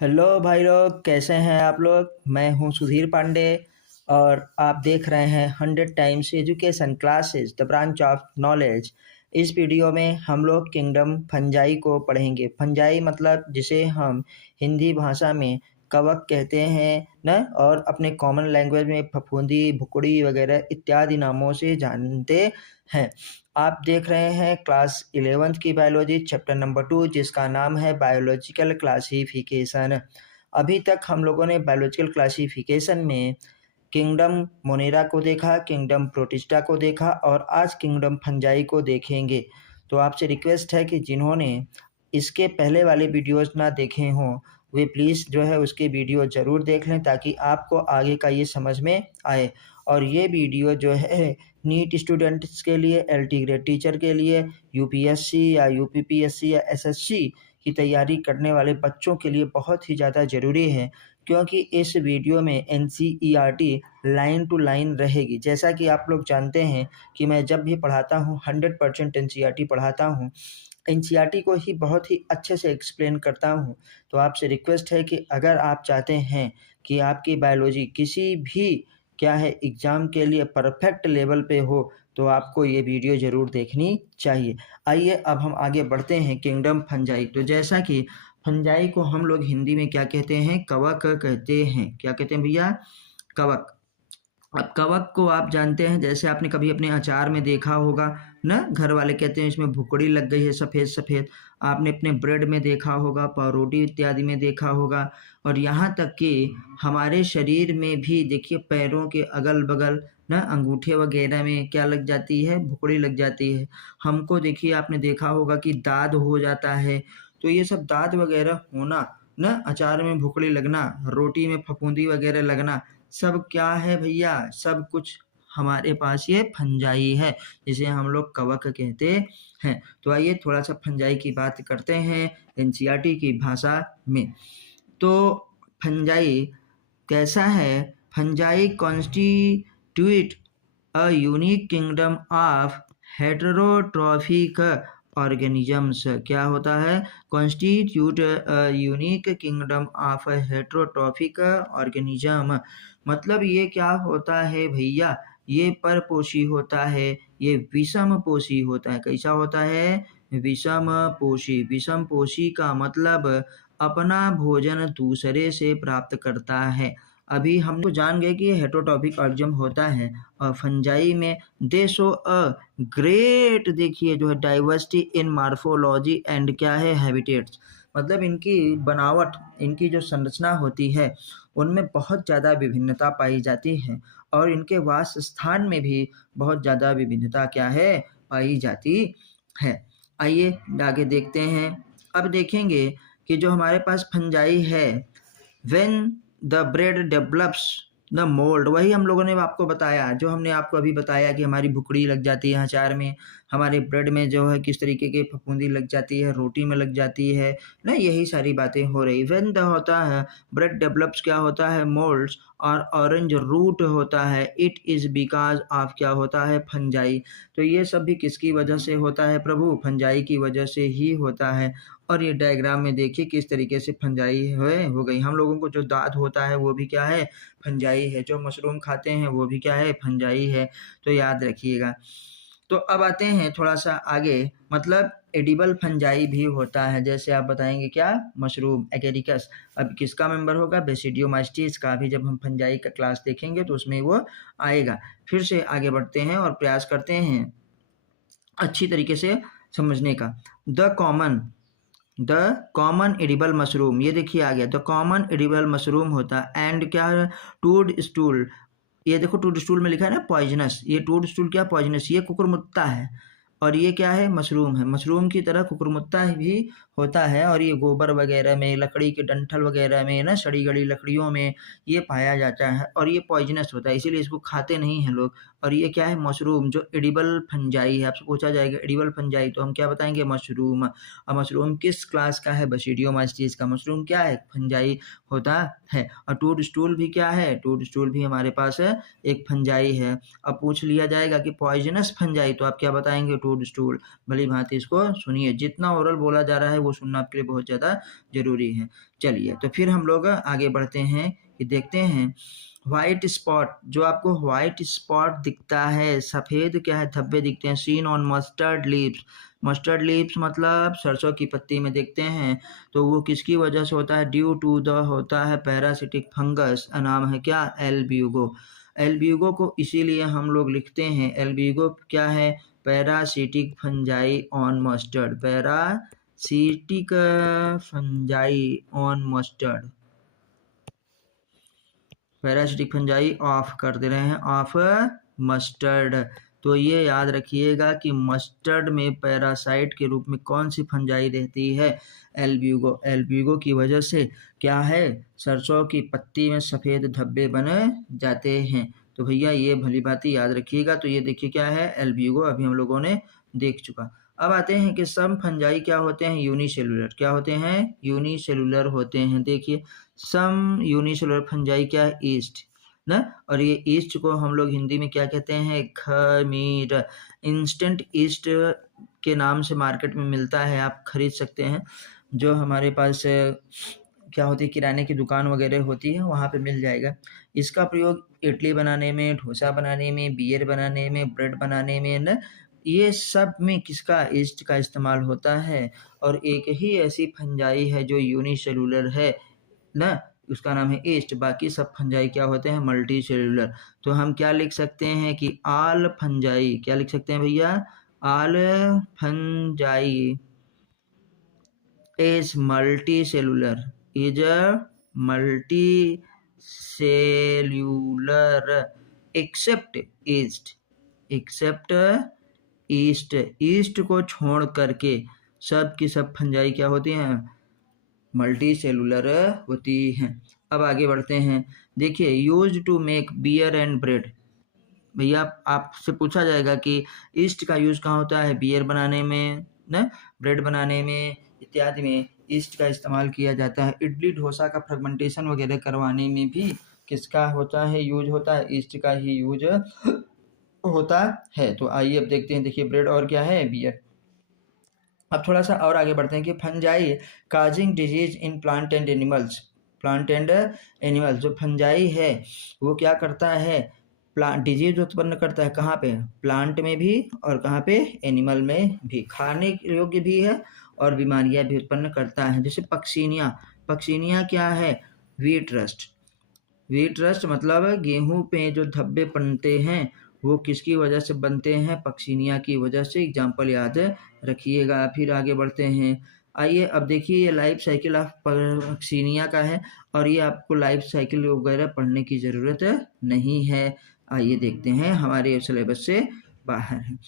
Hello भाई लोग, कैसे हैं आप लोग। मैं हूं सुधीर पांडे और आप देख रहे हैं 100 times education classes the branch of knowledge. इस वीडियो में हम लोग किंगडम फंजाई को पढ़ेंगे। फंजाई मतलब जिसे हम हिंदी भाषा में कवक कहते हैं न, और अपने कॉमन लैंग्वेज में फफूंदी, भुकड़ी वगैरह इत्यादि नामों से जानते हैं। आप देख रहे हैं क्लास 11th की बायोलॉजी चैप्टर नंबर 2, जिसका नाम है बायोलॉजिकल क्लासिफिकेशन। अभी तक हम लोगों ने बायोलॉजिकल क्लासिफिकेशन में किंगडम मोनेरा को देखा, किंगडम प्रोटिस्टा को देखा और आज किंगडम फंजाई को देखेंगे। तो आपसे रिक्वेस्ट है कि जिन्होंने इसके पहले वाले वीडियोस ना देखे हों वे प्लीज़ जो है उसके वीडियो ज़रूर देख लें, ताकि आपको आगे का ये समझ में आए। और ये वीडियो जो है नीट स्टूडेंट्स के लिए, एलटी ग्रेड टीचर के लिए, यूपीएससी या यूपीपीएससी या एसएससी की तैयारी करने वाले बच्चों के लिए बहुत ही ज़्यादा ज़रूरी है, क्योंकि इस वीडियो में एनसीईआरटी लाइन टू लाइन रहेगी। जैसा कि आप लोग जानते हैं कि मैं जब भी पढ़ाता हूँ 100% एनसीईआरटी पढ़ाता हूँ, एनसीईआरटी को ही बहुत ही अच्छे से एक्सप्लेन करता हूँ। तो आपसे रिक्वेस्ट है कि अगर आप चाहते हैं कि आपकी बायोलॉजी किसी भी क्या है एग्ज़ाम के लिए परफेक्ट लेवल पे हो, तो आपको ये वीडियो ज़रूर देखनी चाहिए। आइए अब हम आगे बढ़ते हैं किंगडम फंजाई। तो जैसा कि फंजाई को हम लोग हिंदी में क्या कहते हैं, कवक कहते हैं। क्या कहते हैं भैया, कवक। अब कवक को आप जानते हैं, जैसे आपने कभी अपने अचार में देखा होगा ना, घर वाले कहते हैं इसमें भुकड़ी लग गई है सफ़ेद सफ़ेद। आपने अपने ब्रेड में देखा होगा, पावरोटी इत्यादि में देखा होगा। और यहाँ तक कि हमारे शरीर में भी देखिए पैरों के अगल बगल ना अंगूठे वगैरह में क्या लग जाती है, भुकड़ी लग जाती है। हमको देखिए आपने देखा होगा कि दाद हो जाता है। तो ये सब दाद वगैरह होना ना, अचार में भुकड़ी लगना, रोटी में फफूंदी वगैरह लगना, सब क्या है भैया, सब कुछ हमारे पास ये फंजाई है, जिसे हम लोग कवक कहते हैं। तो आइए थोड़ा सा फंजाई की बात करते हैं एनसीईआरटी की भाषा में। तो फंजाई कैसा है? Fungi constitute a unique kingdom of heterotrophic organisms. क्या होता है? Constitute a unique kingdom of heterotrophic organism. मतलब ये क्या होता है भैया, ये परपोषी होता है, ये विषम पोषी होता है। कैसा होता है? विषम पोषी। विषम पोषी का मतलब अपना भोजन दूसरे से प्राप्त करता है। अभी हम तो जान गए कि ये हेटेरोट्रॉफिक ऑर्गेनिज्म होता है। और फंजाई में दे शो अ ग्रेट, देखिए जो है डाइवर्सिटी इन मार्फोलॉजी एंड क्या है, हैबिटेट्स। मतलब इनकी बनावट, इनकी जो संरचना होती है उनमें बहुत ज़्यादा विभिन्नता पाई जाती है, और इनके वास स्थान में भी बहुत ज़्यादा विभिन्नता क्या है, पाई जाती है। आइए आगे देखते हैं। अब देखेंगे कि जो हमारे पास फंजाई है, when the bread develops the mould, वही हम लोगों ने आपको बताया, जो हमने आपको अभी बताया कि हमारी भुकड़ी लग जाती है अचार में, हमारे ब्रेड में जो है किस तरीके की फफूंदी लग जाती है, रोटी में लग जाती है ना, यही सारी बातें हो रही। व्हेन द होता है ब्रेड डेवलप्स, क्या होता है, मोल्ड्स और ऑरेंज रूट होता है, इट इज़ बिकॉज ऑफ क्या होता है, फंजाई। तो ये सब भी किसकी वजह से होता है प्रभु? फंजाई की वजह से ही होता है। और ये डायग्राम में देखिए किस तरीके से फंजाई हो गई। हम लोगों को जो दाद होता है वो भी क्या है, फंजाई है। जो मशरूम खाते हैं वो भी क्या है, फंजाई है। तो याद रखिएगा। तो अब आते हैं थोड़ा सा आगे, मतलब एडिबल फंजाई भी होता है। जैसे आप बताएंगे क्या, मशरूम एगेरिकस। अब किसका मेंबर होगा, बेसिडियोमाइस्टिस का। भी जब हम फंजाई का क्लास देखेंगे तो उसमें वो आएगा। फिर से आगे बढ़ते हैं और प्रयास करते हैं अच्छी तरीके से समझने का। द कॉमन एडिबल मशरूम, ये देखिए आ गया, द कॉमन एडिबल मशरूम होता है। एंड क्या है, टूड स्टूल। ये देखो टूड स्टूल में लिखा है ना पॉइजनस, ये टूड स्टूल क्या, पॉइजनस। ये कुकुरमुत्ता है और ये क्या है, मशरूम है। मशरूम की तरह कुकुरमुत्ता भी होता है, और ये गोबर वगैरह में, लकड़ी के डंठल वगैरह में ना, सड़ी गली लकड़ियों में ये पाया जाता है, और ये पॉइजनस होता है, इसीलिए इसको खाते नहीं हैं लोग। और ये क्या है मशरूम, जो एडिबल फंजाई है। आपसे पूछा जाएगा एडिबल फंजाई तो हम क्या बताएंगे मशरूम। और मशरूम किस क्लास का है, बसीडियोमाइसीट्स का। मशरूम क्या है, फंजाई होता है। और टूड स्टूल भी क्या है, टूड स्टूल भी हमारे पास है एक फंजाई है। अब पूछ लिया जाएगा कि पॉइजनस फंजाई तो आप क्या बताएंगे टूड स्टूल। भली भांति इसको सुनिए, जितना ओरल बोला जा रहा है वो सुनना आपके लिए बहुत ज़्यादा जरूरी है। चलिए तो फिर हम लोग आगे बढ़ते हैं कि देखते हैं व्हाइट स्पॉट, जो आपको व्हाइट स्पॉट दिखता है, सफ़ेद क्या है धब्बे दिखते हैं, seen on mustard leaves. Mustard leaves मतलब सरसों की पत्ती में देखते हैं, तो वो किसकी वजह से होता है, ड्यू टू द होता है पैरासिटिक फंगस, नाम है क्या एल्ब्यूगो। एल्ब्यूगो को इसीलिए हम लोग लिखते हैं, एल्ब्यूगो क्या है, parasitic fungi on mustard, parasitic fungi on mustard, parasitic fungi of कर दे रहे हैं, ऑफ मस्टर्ड। तो ये याद रखिएगा कि मस्टर्ड में पैरासाइट के रूप में कौन सी फंजाई रहती है, एल्ब्यूगो। एल्ब्यूगो की वजह से क्या है, सरसों की पत्ती में सफ़ेद धब्बे बन जाते हैं। तो भैया ये भली बाती याद रखिएगा। तो ये देखिए क्या है एल्ब्यूगो, अभी हम लोगों ने देख चुका। अब आते हैं कि सम फंजाई क्या होते हैं, यूनिसेलुलर। क्या होते हैं, यूनिसेलुलर होते हैं। देखिए सम यूनिसेलुलर फंजाई क्या है, ईस्ट ना, और ये ईस्ट को हम लोग हिंदी में क्या कहते हैं, खमीर। इंस्टेंट ईस्ट के नाम से मार्केट में मिलता है, आप खरीद सकते हैं। जो हमारे पास क्या होती है, किराने की दुकान वगैरह होती है वहाँ पे मिल जाएगा। इसका प्रयोग इडली बनाने में, डोसा बनाने में, बियर बनाने में, ब्रेड बनाने में ना, ये सब में किसका, ईस्ट का इस्तेमाल होता है। और एक ही ऐसी फंजाई है जो यूनिसेलुलर है ना, उसका नाम है ईस्ट। बाकी सब फंजाई क्या होते हैं, मल्टी सेलुलर। तो हम क्या लिख सकते हैं कि आल फंजाई, क्या लिख सकते हैं भैया, आल fungi is multicellular, is a multicellular except yeast, except yeast, yeast को छोड़ करके सब की सब फंजाई क्या होती हैं, मल्टी सेलुलर होती हैं। अब आगे बढ़ते हैं, देखिए use to make beer and bread. भैया आपसे पूछा जाएगा कि ईस्ट का यूज़ कहाँ होता है, बियर बनाने में ना, ब्रेड बनाने में इत्यादि में ईस्ट का इस्तेमाल किया जाता है। इडली डोसा का फर्मेंटेशन वगैरह करवाने में भी किसका होता है, यूज होता है, ईस्ट का ही यूज होता है। तो आइए अब देखते हैं, देखिए ब्रेड और क्या है, बियर। अब थोड़ा सा और आगे बढ़ते हैं कि fungi causing disease in plant and animals. Plant and animals, जो फंजाई है वो क्या करता है, प्लांट डिजीज उत्पन्न करता है, कहाँ पे, प्लांट में भी और कहाँ पे, एनिमल में भी, खाने योग्य भी है और बीमारियां भी उत्पन्न करता है। जैसे पक्सीनिया, पक्सीनिया क्या है, वीट रस्ट। वीट रस्ट मतलब गेहूं पे जो धब्बे बनते हैं वो किसकी वजह से बनते हैं, पक्सीनिया की वजह से। एग्जाम्पल याद रखिएगा। फिर आगे बढ़ते हैं, आइए अब देखिए ये लाइफ साइकिल ऑफ पक्सीनिया का है, और ये आपको लाइफ साइकिल वगैरह पढ़ने की ज़रूरत नहीं है। आइए देखते हैं, हमारे सिलेबस से बाहर है।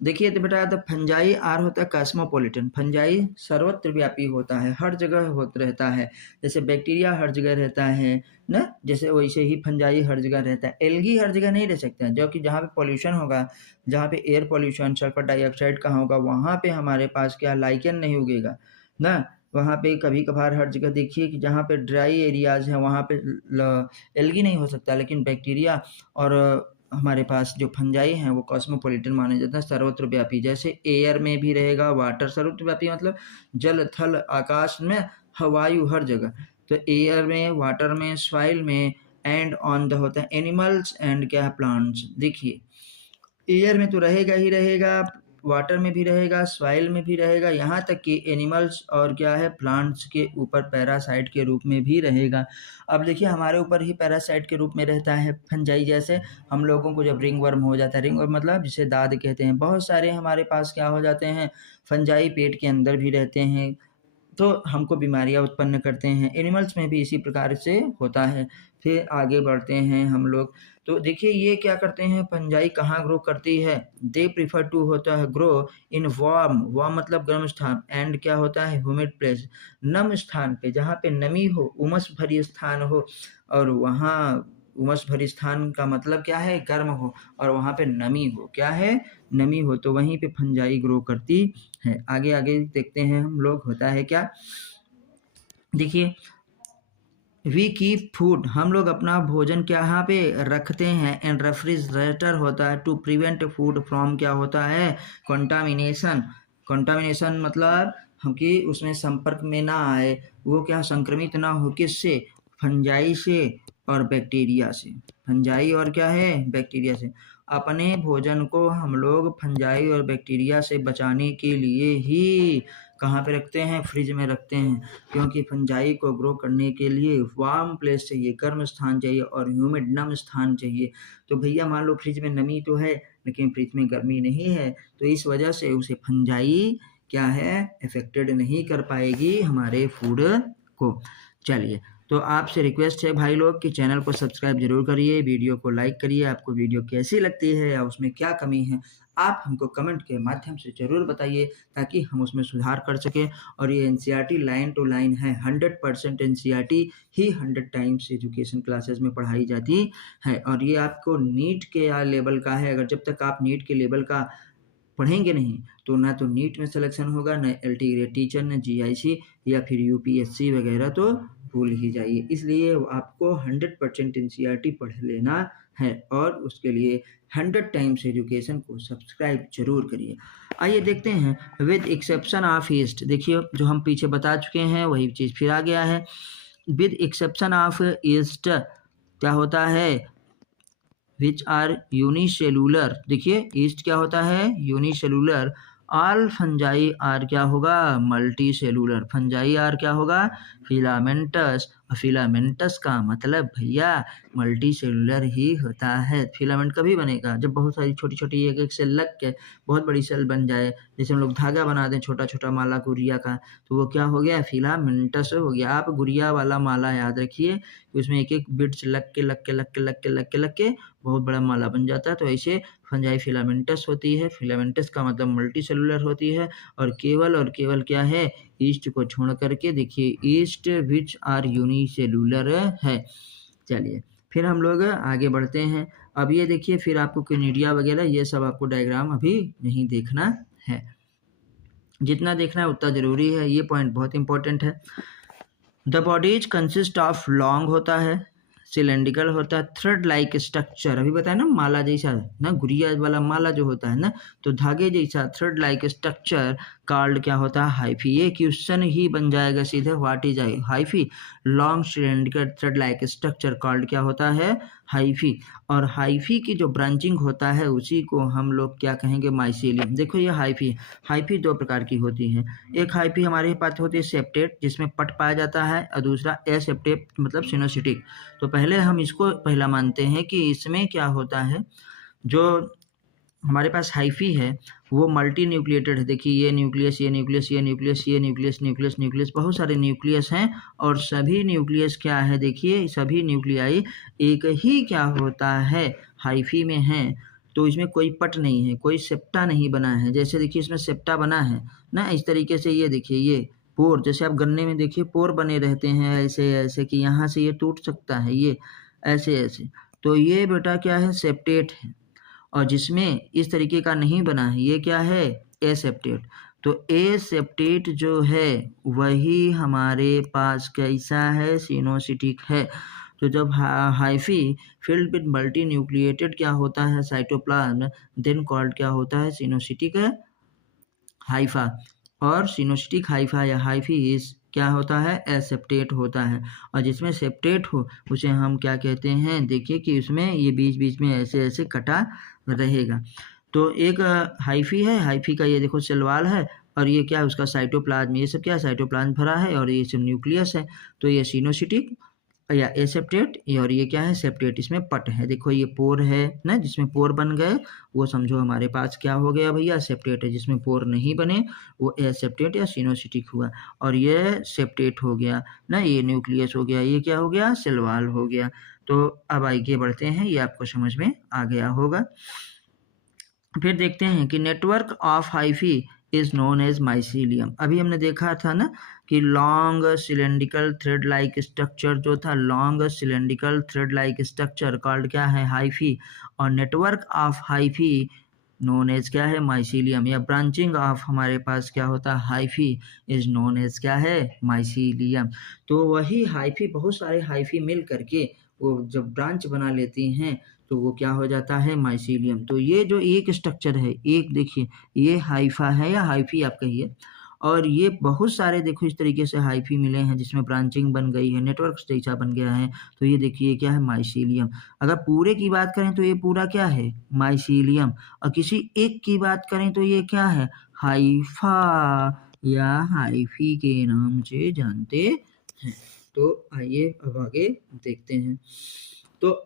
देखिए तो बेटा, तो फंजाई आर होता है कॉस्मोपॉलिटन। फंजाई सर्वत्र व्यापी होता है, हर जगह होता रहता है। जैसे बैक्टीरिया हर जगह रहता है ना, जैसे वैसे ही फंजाई हर जगह रहता है। एल्गी हर जगह नहीं रह सकते हैं, जो कि जहाँ पे पॉल्यूशन होगा, जहाँ पे एयर पॉल्यूशन, सल्फर डाइऑक्साइड कहाँ होगा, वहाँ पे हमारे पास क्या लाइकेन नहीं उगेगा ना। वहाँ पे कभी कभार हर जगह देखिए कि जहाँ पे ड्राई एरियाज हैं वहाँ पे एल्गी नहीं हो सकता, लेकिन बैक्टीरिया और हमारे पास जो फंजाई हैं वो कॉस्मोपॉलिटन माने जाते हैं, सर्वत्र व्यापी। जैसे एयर में भी रहेगा, वाटर सर्वत्र व्यापी मतलब जल थल आकाश में, हवायु हर जगह। तो एयर में, वाटर में, सॉइल में, एंड ऑन द होता है एनिमल्स एंड क्या है, प्लांट्स। देखिए एयर में तो रहेगा ही रहेगा, वाटर में भी रहेगा, सॉइल में भी रहेगा, यहाँ तक कि एनिमल्स और क्या है, प्लांट्स के ऊपर पैरासाइट के रूप में भी रहेगा। अब देखिए हमारे ऊपर ही पैरासाइट के रूप में रहता है फंजाई। जैसे हम लोगों को जब रिंग वर्म हो जाता है, रिंग वर्म मतलब जिसे दाद कहते हैं, बहुत सारे हमारे पास क्या हो जाते हैं, फंजाई पेट के अंदर भी रहते हैं, तो हमको बीमारियां उत्पन्न करते हैं। एनिमल्स में भी इसी प्रकार से होता है। फिर आगे बढ़ते हैं हम लोग, तो देखिए ये क्या करते हैं, फंजाई कहाँ ग्रो करती है, दे प्रीफर टू होता है ग्रो इन वार्म, वार्म मतलब गर्म स्थान, एंड क्या होता है, ह्यूमिड प्लेस, नम स्थान पे, जहाँ पे नमी हो, उमस भरी स्थान हो, और वहाँ उमस भरे स्थान का मतलब क्या है, गर्म हो और वहाँ पे नमी हो, क्या है, नमी हो, तो वहीं पे फंजाई ग्रो करती है। आगे आगे देखते हैं हम लोग, होता है क्या, देखिए, वी कीप फूड, हम लोग अपना भोजन क्या यहाँ पे रखते हैं, एंड रेफ्रिजरेटर होता है टू प्रिवेंट फूड फ्रॉम, क्या होता है, कंटामिनेशन। कंटामिनेशन मतलब हम कि उसमें संपर्क में ना आए, वो क्या संक्रमित ना हो, किससे, फंजाई से और बैक्टीरिया से। फंजाई और क्या है, बैक्टीरिया से। अपने भोजन को हम लोग फंजाई और बैक्टीरिया से बचाने के लिए ही कहाँ पे रखते हैं, फ्रिज में रखते हैं, क्योंकि फंजाई को ग्रो करने के लिए वार्म प्लेस चाहिए, गर्म स्थान चाहिए और ह्यूमिड नम स्थान चाहिए। तो भैया मान लो फ्रिज में नमी तो है लेकिन फ्रिज में गर्मी नहीं है, तो इस वजह से उसे फंजाई क्या है, इफेक्टेड नहीं कर पाएगी हमारे फूड को। चलिए, तो आपसे रिक्वेस्ट है भाई लोग कि चैनल को सब्सक्राइब जरूर करिए, वीडियो को लाइक करिए, आपको वीडियो कैसी लगती है या उसमें क्या कमी है आप हमको कमेंट के माध्यम से ज़रूर बताइए, ताकि हम उसमें सुधार कर सकें। और ये एनसीईआरटी लाइन टू लाइन है, 100% एनसीईआरटी ही 100 टाइम्स एजुकेशन क्लासेस में पढ़ाई जाती है। और ये आपको नीट के लेवल का है, अगर जब तक आप नीट के लेवल का पढ़ेंगे नहीं तो ना तो नीट में सिलेक्शन होगा, न एलटी ग्रेड टीचर, न जीआईसी या फिर यूपीएससी वगैरह, तो भूल ही जाइए। इसलिए आपको 100% एनसीईआरटी पढ़ लेना है और उसके लिए 100 टाइम्स एजुकेशन को सब्सक्राइब जरूर करिए। आइए देखते हैं, विद एक्सेप्शन ऑफ ईस्ट, देखिए जो हम पीछे बता चुके हैं वही चीज़ फिर आ गया है। विद एक्सेप्शन ऑफ ईस्ट क्या होता है, विच आर यूनिसेलुलर, देखिए ईस्ट क्या होता है, यूनिसेलुलर। ऑल फंजाई आर क्या होगा, मल्टी सेलुलर। फंजाई आर क्या होगा, फिलामेंटस। फिलामेंटस का मतलब भैया मल्टी सेलुलर ही होता है। फिलामेंट कभी बनेगा जब बहुत सारी छोटी छोटी एक एक सेल लग के बहुत बड़ी सेल बन जाए, जैसे हम लोग धागा बना दें छोटा छोटा माला गुड़िया का, तो वो क्या हो गया, फिलामेंटस हो गया। आप गुड़िया वाला माला याद रखिए, उसमें एक एक बिट्स लग के लग के लग के लग के लग के लग के बहुत बड़ा माला बन जाता है। तो ऐसे फंजाई फिलामेंटस होती है। फिलामेंटस का मतलब मल्टी सेलुलर होती है। और केवल क्या है, ईस्ट को छोड़ करके देखिए, ईस्ट विच आर यूनिसेलुलर है। चलिए फिर हम लोग आगे बढ़ते हैं। अब ये देखिए, फिर आपको क्निडिया वगैरह ये सब आपको डायग्राम अभी नहीं देखना है, जितना देखना है उतना जरूरी है, ये पॉइंट बहुत इंपॉर्टेंट है। The bodies consist of long होता है, सिलेंड्रिकल होता है, थ्रेड लाइक स्ट्रक्चर, अभी बताया ना माला जैसा ना, गुड़िया वाला माला जो होता है ना, तो धागे जैसा थ्रेड लाइक स्ट्रक्चर कॉल्ड क्या होता है, हाइफी। ये क्वेश्चन ही बन जाएगा सीधे, what is hyphae, long cylindrical thread like structure called क्या होता है, हाइफी। और हाइफी की जो ब्रांचिंग होता है उसी को हम लोग क्या कहेंगे, माइसीलियम। देखो ये हाइफी दो प्रकार की होती है। एक हाइफी हमारे पास होती है सेप्टेट, जिसमें पट पाया जाता है, और दूसरा एसेप्टेट मतलब सिनोसिटिक। तो पहले हम इसको पहला मानते हैं कि इसमें क्या होता है, जो हमारे पास हाइफी है वो मल्टी न्यूक्लिएटेड है। देखिए ये न्यूक्लियस, ये न्यूक्लियस, ये न्यूक्लियस, ये न्यूक्लियस, न्यूक्लियस, न्यूक्लियस, बहुत सारे न्यूक्लियस हैं। और सभी न्यूक्लियस क्या है, देखिए सभी न्यूक्लियाई एक ही क्या होता है, हाइफी में है। तो इसमें कोई पट नहीं है, कोई सेप्टा नहीं बना है। जैसे देखिए इसमें सेप्टा बना है ना, इस तरीके से ये देखिए, ये पोर, जैसे आप गन्ने में देखिए पोर बने रहते हैं ऐसे ऐसे कि यहाँ से ये टूट सकता है, ये ऐसे ऐसे। तो ये बेटा क्या है, सेप्टेट है। और जिसमें इस तरीके का नहीं बना है, ये क्या है, एसेप्टेट। तो एसेप्टेट जो है वही हमारे पास कैसा है, सिनोसिटिक है। तो जब hyphae filled with multi nucleated क्या होता है, साइटोप्लाज्म, देन कॉल्ड क्या होता है, सिनोसिटिक हाइफा। और सिनोसिटिक हाइफा या हाइफी इस क्या होता है, एसेप्टेट होता है। और जिसमें सेप्टेट हो उसे हम क्या कहते हैं, देखिए कि उसमें ये बीच बीच में ऐसे ऐसे कटा रहेगा। तो एक हाइफी है, हाइफी का ये देखो सेलवाल है, और ये क्या है उसका साइटोप्लाज्म, ये सब क्या है, साइटोप्लाज्म भरा है, और ये सब न्यूक्लियस है। तो ये सिनोसिटिक या एसेप्टेट, और ये क्या है, सेप्टेट, इसमें पट है। देखो ये पोर है ना, जिसमें पोर बन गए वो समझो हमारे पास क्या हो गया भैया, सेप्टेट है। जिसमें पोर नहीं बने वो एसेप्टेट या सिनोसिटिक हुआ। और ये सेप्टेट हो गया ना, ये न्यूक्लियस हो गया, ये क्या हो गया, सेल वॉल हो गया। तो अब आगे बढ़ते हैं, ये आपको समझ में आ गया होगा। फिर देखते हैं कि network of hyphae is known as mycelium. अभी हमने देखा था ना कि long cylindrical thread like structure जो था, long cylindrical thread like structure called क्या है, हाइफी, और network of hyphae known as क्या है, माइसीलियम, या ब्रांचिंग ऑफ हमारे पास क्या होता है, हाइफी, इज नोन एज क्या है, माइसीलियम। तो वही हाइफी, बहुत सारे हाइफी मिल करके वो जब ब्रांच बना लेती हैं तो वो क्या हो जाता है, माइसीलियम। तो ये जो एक स्ट्रक्चर है, एक देखिए ये हाइफा है या हाइफी आप कहिए, और ये बहुत सारे देखो इस तरीके से हाइफी मिले हैं जिसमें ब्रांचिंग बन गई है, नेटवर्क जैसा बन गया है। तो ये देखिए क्या है, माइसीलियम। अगर पूरे की बात करें तो ये पूरा क्या है, माइसीलियम, और किसी एक की बात करें तो ये क्या है, हाइफा या हाइफी के नाम से जानते हैं। तो आइए अब आगे देखते हैं। तो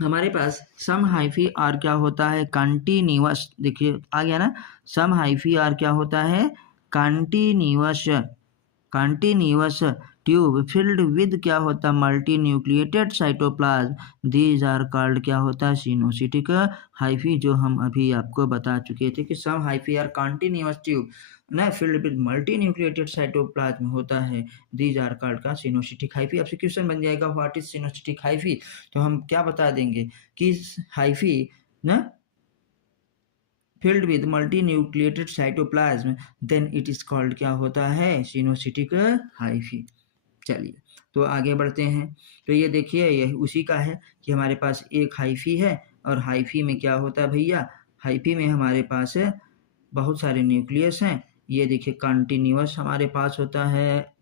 हमारे पास सम हाइफी आर क्या होता है, कंटिन्यूअस, देखिए आ गया ना, सम हाइफी आर क्या होता है, continuous, continuous tube filled with क्या होता है, multi nucleated cytoplasm, these are called क्या होता है, सिनोसिटिक हाइफी, जो हम अभी आपको बता चुके थे कि सम हाइफी आर कंटिन्यूअस ट्यूब ना filled with multi nucleated cytoplasm होता है, दीज आर कॉल्ड का सिनोसिटिक हाइफी। आपसे क्वेश्चन बन जाएगा व्हाट इज सिनोसिटिक हाइफी, तो हम क्या बता देंगे कि हाइफी ना filled with multinucleated cytoplasm, then it is called क्या होता है, सिनोसिटिक हाइफी। चलिए तो आगे बढ़ते हैं। तो ये देखिए यह उसी का है कि हमारे पास एक हाइफी है, और हाइफी में क्या होता है भैया, हाइफी में हमारे पास बहुत सारे न्यूक्लियस हैं। ये देखिए कंटिन्यूअस हमारे पास होता है,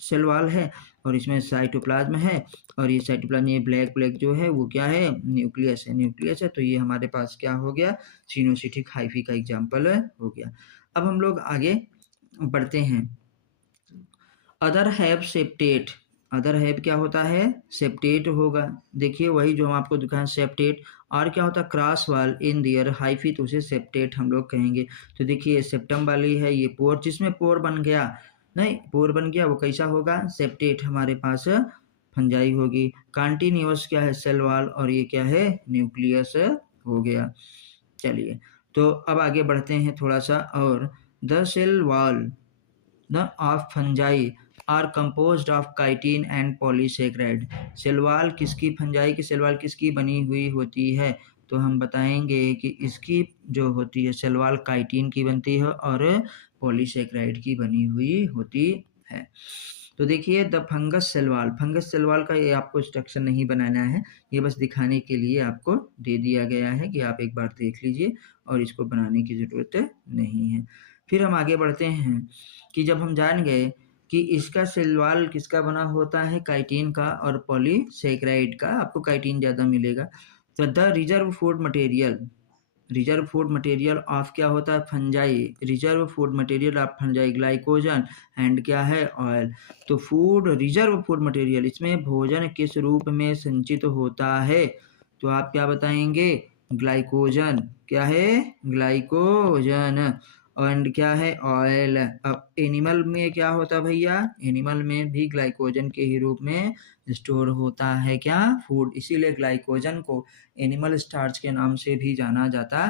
सेल वॉल है, और इसमें साइटोप्लाज्म है, और ये साइटोप्लाज्म ये ब्लैक ब्लैक जो है वो क्या है, न्यूक्लियस है, न्यूक्लियस है। तो ये हमारे पास क्या हो गया, सिनोसिटिक हाइफी का एग्जाम्पल हो गया। अब हम लोग आगे बढ़ते हैं। Other have septate, other have क्या होता है, सेप्टेट होगा। देखिए वही जो हम आपको दिखाएं सेप्टेट, और क्या होता है, क्रॉस वाल इन दियर हाइफी, तो उसे सेप्टेट हम लोग कहेंगे। तो देखिए सेप्टम वाली है ये पोर, जिसमें पोर बन गया, नहीं पोर बन गया वो कैसा होगा, सेप्टेट हमारे पास फंजाई होगी। कंटिन्यूअस क्या है, सेल वॉल, और ये क्या है, न्यूक्लियस हो गया। चलिए तो अब आगे बढ़ते हैं थोड़ा सा, और द सेल वॉल न of fungi are composed of chitin and polysaccharide. Cell wall किसकी, फंजाई की सेलवाल किसकी बनी हुई होती है, तो हम बताएंगे कि इसकी जो होती है सेलवाल काइटिन की बनती है और पॉलीसेकेराइड की बनी हुई होती है। तो देखिए the fungus cell wall, fungus cell wall का ये आपको स्ट्रक्चर नहीं बनाना है, ये बस दिखाने के लिए आपको दे दिया गया है कि आप एक बार देख लीजिए, और इसको बनाने की ज़रूरत नहीं है। फिर हम आगे बढ़ते हैं कि जब हम जान गए कि इसका सेलवाल किसका बना होता है, काइटिन का और पॉलीसेकेराइड का, आपको काइटिन ज़्यादा मिलेगा। तो the reserve food material, reserve food material of क्या होता है, fungi, reserve food material of fungi glycogen and क्या है, ऑयल। तो फूड, रिजर्व फूड मटेरियल, इसमें भोजन किस रूप में संचित होता है, तो आप क्या बताएंगे, ग्लाइकोजन, क्या है, ग्लाइकोजन, एंड क्या है, ऑयल। अब एनिमल में क्या होता है भैया, एनिमल में भी ग्लाइकोजन के ही रूप में स्टोर होता है क्या, फूड, इसीलिए ग्लाइकोजन को एनिमल स्टार्च के नाम से भी जाना जाता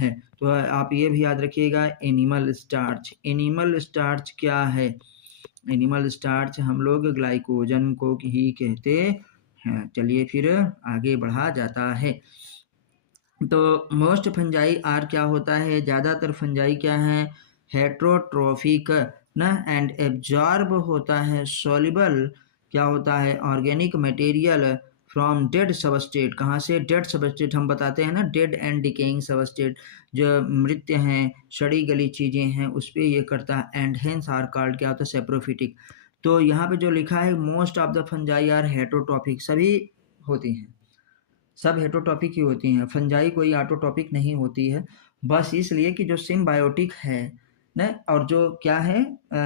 है। तो आप ये भी याद रखिएगा, एनिमल स्टार्च, एनिमल स्टार्च क्या है, एनिमल स्टार्च हम लोग ग्लाइकोजन को ही कहते हैं। चलिए फिर आगे बढ़ा जाता है। तो मोस्ट फंजाई आर क्या होता है, ज़्यादातर फंजाई क्या है, हेट्रोट्रोफिक न, एंड एब्जॉर्ब होता है सॉल्युबल, क्या होता है, organic material from dead substrate, कहाँ से, डेड सबस्टेट, हम बताते हैं ना डेड एंड डिकेइंग सबस्टेट, जो मृत हैं, सड़ी गली चीज़ें हैं, उस पर ये करता है, एंड हेंस आर कॉल्ड क्या होता है, सेप्रोफिटिक। तो यहाँ पे जो लिखा है most of the fungi are heterotrophic, सभी होती हैं, सब हेटरोटॉपिक ही होती हैं, फंजाई कोई ऑटोटॉपिक नहीं होती है, बस इसलिए कि जो सिम्बायोटिक है न, और जो क्या है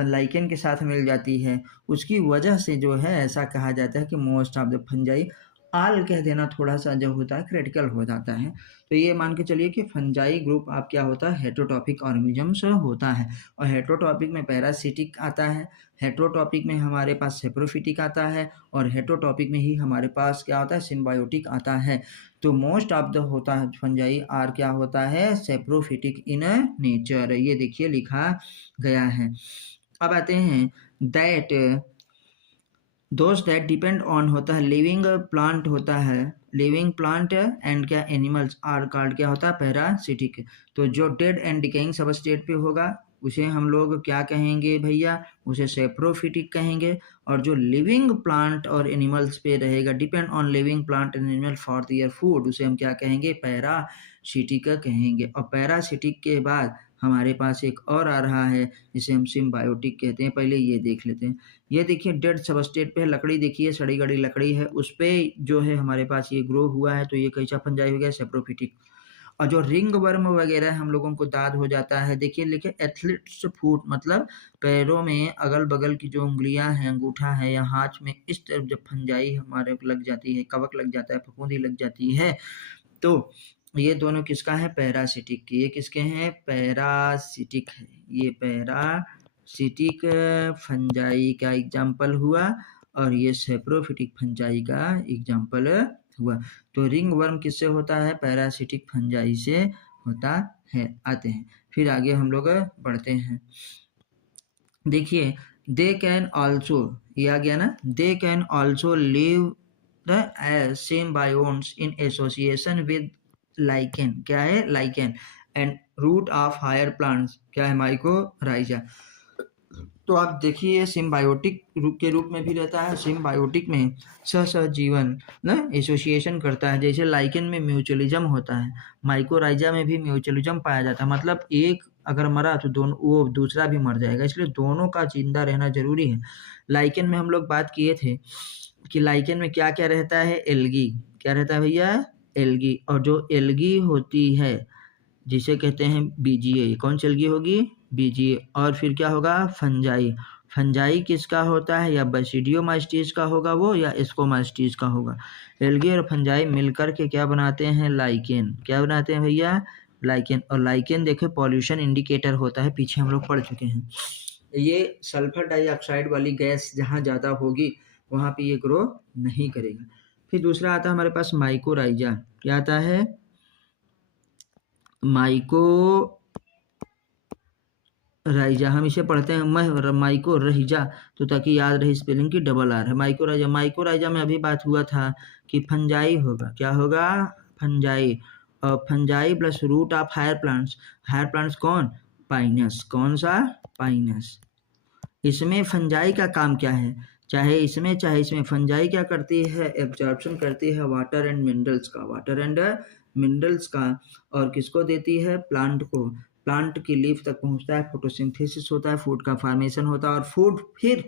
लाइकेन के साथ मिल जाती है, उसकी वजह से जो है ऐसा कहा जाता है कि मोस्ट ऑफ द फंजाई आल कह देना थोड़ा सा जो होता है क्रिटिकल हो जाता है। तो ये मान के चलिए कि फंजाई ग्रुप आप क्या होता है, हेटेरोटॉपिक ऑर्गेनिजम्स होता है। और हेटेरोटॉपिक में पैरासिटिक आता है, हेटेरोटॉपिक में हमारे पास सेप्रोफिटिक आता है, और हेटेरोटॉपिक में ही हमारे पास क्या होता है, सिम्बायोटिक आता है। तो मोस्ट ऑफ द होता है फंजाई आर क्या होता है, सेप्रोफिटिक इन नेचर, ये देखिए लिखा गया है। अब आते हैं दैट दोस्त दैट डिपेंड ऑन होता है लिविंग प्लांट होता है, लिविंग प्लांट एंड क्या एनिमल्स आर कॉल्ड क्या होता है, पैरासिटिक। तो जो डेड एंड डिकेइंग सब स्टेट पे होगा उसे हम लोग क्या कहेंगे भैया, उसे सेप्रोफिटिक कहेंगे। और जो लिविंग प्लांट और एनिमल्स पे रहेगा, depend on living plant and animal for their food, उसे हम क्या कहेंगे, पैरासिटिक कहेंगे। और पैरासिटिक के बाद हमारे पास एक और आ रहा है जिसे हम सिम्बायोटिक कहते हैं। पहले ये देख लेते हैं। ये देखिए डेड सबस्टेट पे है, लकड़ी देखिए सड़ी गड़ी लकड़ी है, उस पे जो है हमारे पास ये ग्रो हुआ है, तो ये कैसा फंजाई हो गया, सेप्रोफिटिक। और जो रिंग वर्म वगैरह हम लोगों को दाद हो जाता है, देखिए लिखे एथलीट्स फुट, मतलब पैरों में अगल बगल की जो उंगलियां हैं, अंगूठा है या हाथ में, इस तरफ जब फंजाई हमारे को लग जाती है, कवक लग जाता है, फफूंदी लग जाती है, तो ये दोनों किसका है, पैरासिटिक की। ये किसके हैं, पैरासिटिक है। ये पैरासिटिक फंजाई का एग्जाम्पल हुआ, और ये सेप्रोफिटिक फंजाई का एग्जाम्पल हुआ। तो रिंग वर्म किससे होता है, पैरासिटिक फंजाई से होता है। आते हैं फिर आगे हम लोग बढ़ते हैं। देखिए दे कैन ऑल्सो, ये आ गया ना, they can also live the same biomes in association with lichen, क्या है, lichen and root of higher plants, क्या है, माइकोराइजा। तो आप देखिए सिम्बायोटिक के रूप में भी रहता है, सिम्बायोटिक में सहजीवन ना एसोसिएशन करता है। जैसे लाइकेन में म्यूचुअलिज्म होता है, माइकोराइजा में भी म्यूचुअलिज्म पाया जाता है, मतलब एक अगर मरा तो दोनों वो दूसरा भी मर जाएगा, इसलिए दोनों का जिंदा रहना जरूरी है। लाइकेन में हम लोग बात किए थे कि लाइकेन में क्या क्या रहता है, एल्गी, क्या रहता है भैया, एल्गी। और जो एल्गी होती है जिसे कहते हैं बीजीए, कौन सी एल्गी होगी, बीजीए। और फिर क्या होगा, फंजाई। फंजाई किसका होता है, या बसिडियोमाइस्टीज का होगा वो, या स्कोमाइस्टीज का होगा। एल्गी और फंजाई मिलकर के क्या बनाते हैं, लाइकेन, क्या बनाते हैं भैया, लाइकेन। और लाइकेन देखे पॉल्यूशन इंडिकेटर होता है, पीछे हम लोग पढ़ चुके हैं। ये सल्फर डाइऑक्साइड वाली गैस जहाँ ज़्यादा होगी वहाँ पे ये ग्रो नहीं करेगा। फिर दूसरा आता है हमारे पास माइकोराइजा, क्या आता है, माइकोराइजा। हम इसे पढ़ते हैं माइकोराइजा, तो ताकि याद रहे स्पेलिंग की, डबल आर है माइकोराइजा। माइकोराइजा में अभी बात हुआ था कि फंजाई होगा, क्या होगा, फंजाई। और fungi plus root of higher plants, higher plants कौन, पाइनस, कौन सा, पाइनस। इसमें फंजाई का काम क्या है, चाहे इसमें फंजाई क्या करती है, एब्जॉर्प्शन करती है वाटर एंड मिनरल्स का, वाटर एंड मिनरल्स का। और किसको देती है, प्लांट को। प्लांट की लीफ तक पहुंचता है, फोटोसिंथेसिस होता है, फूड का फॉर्मेशन होता है, और फूड फिर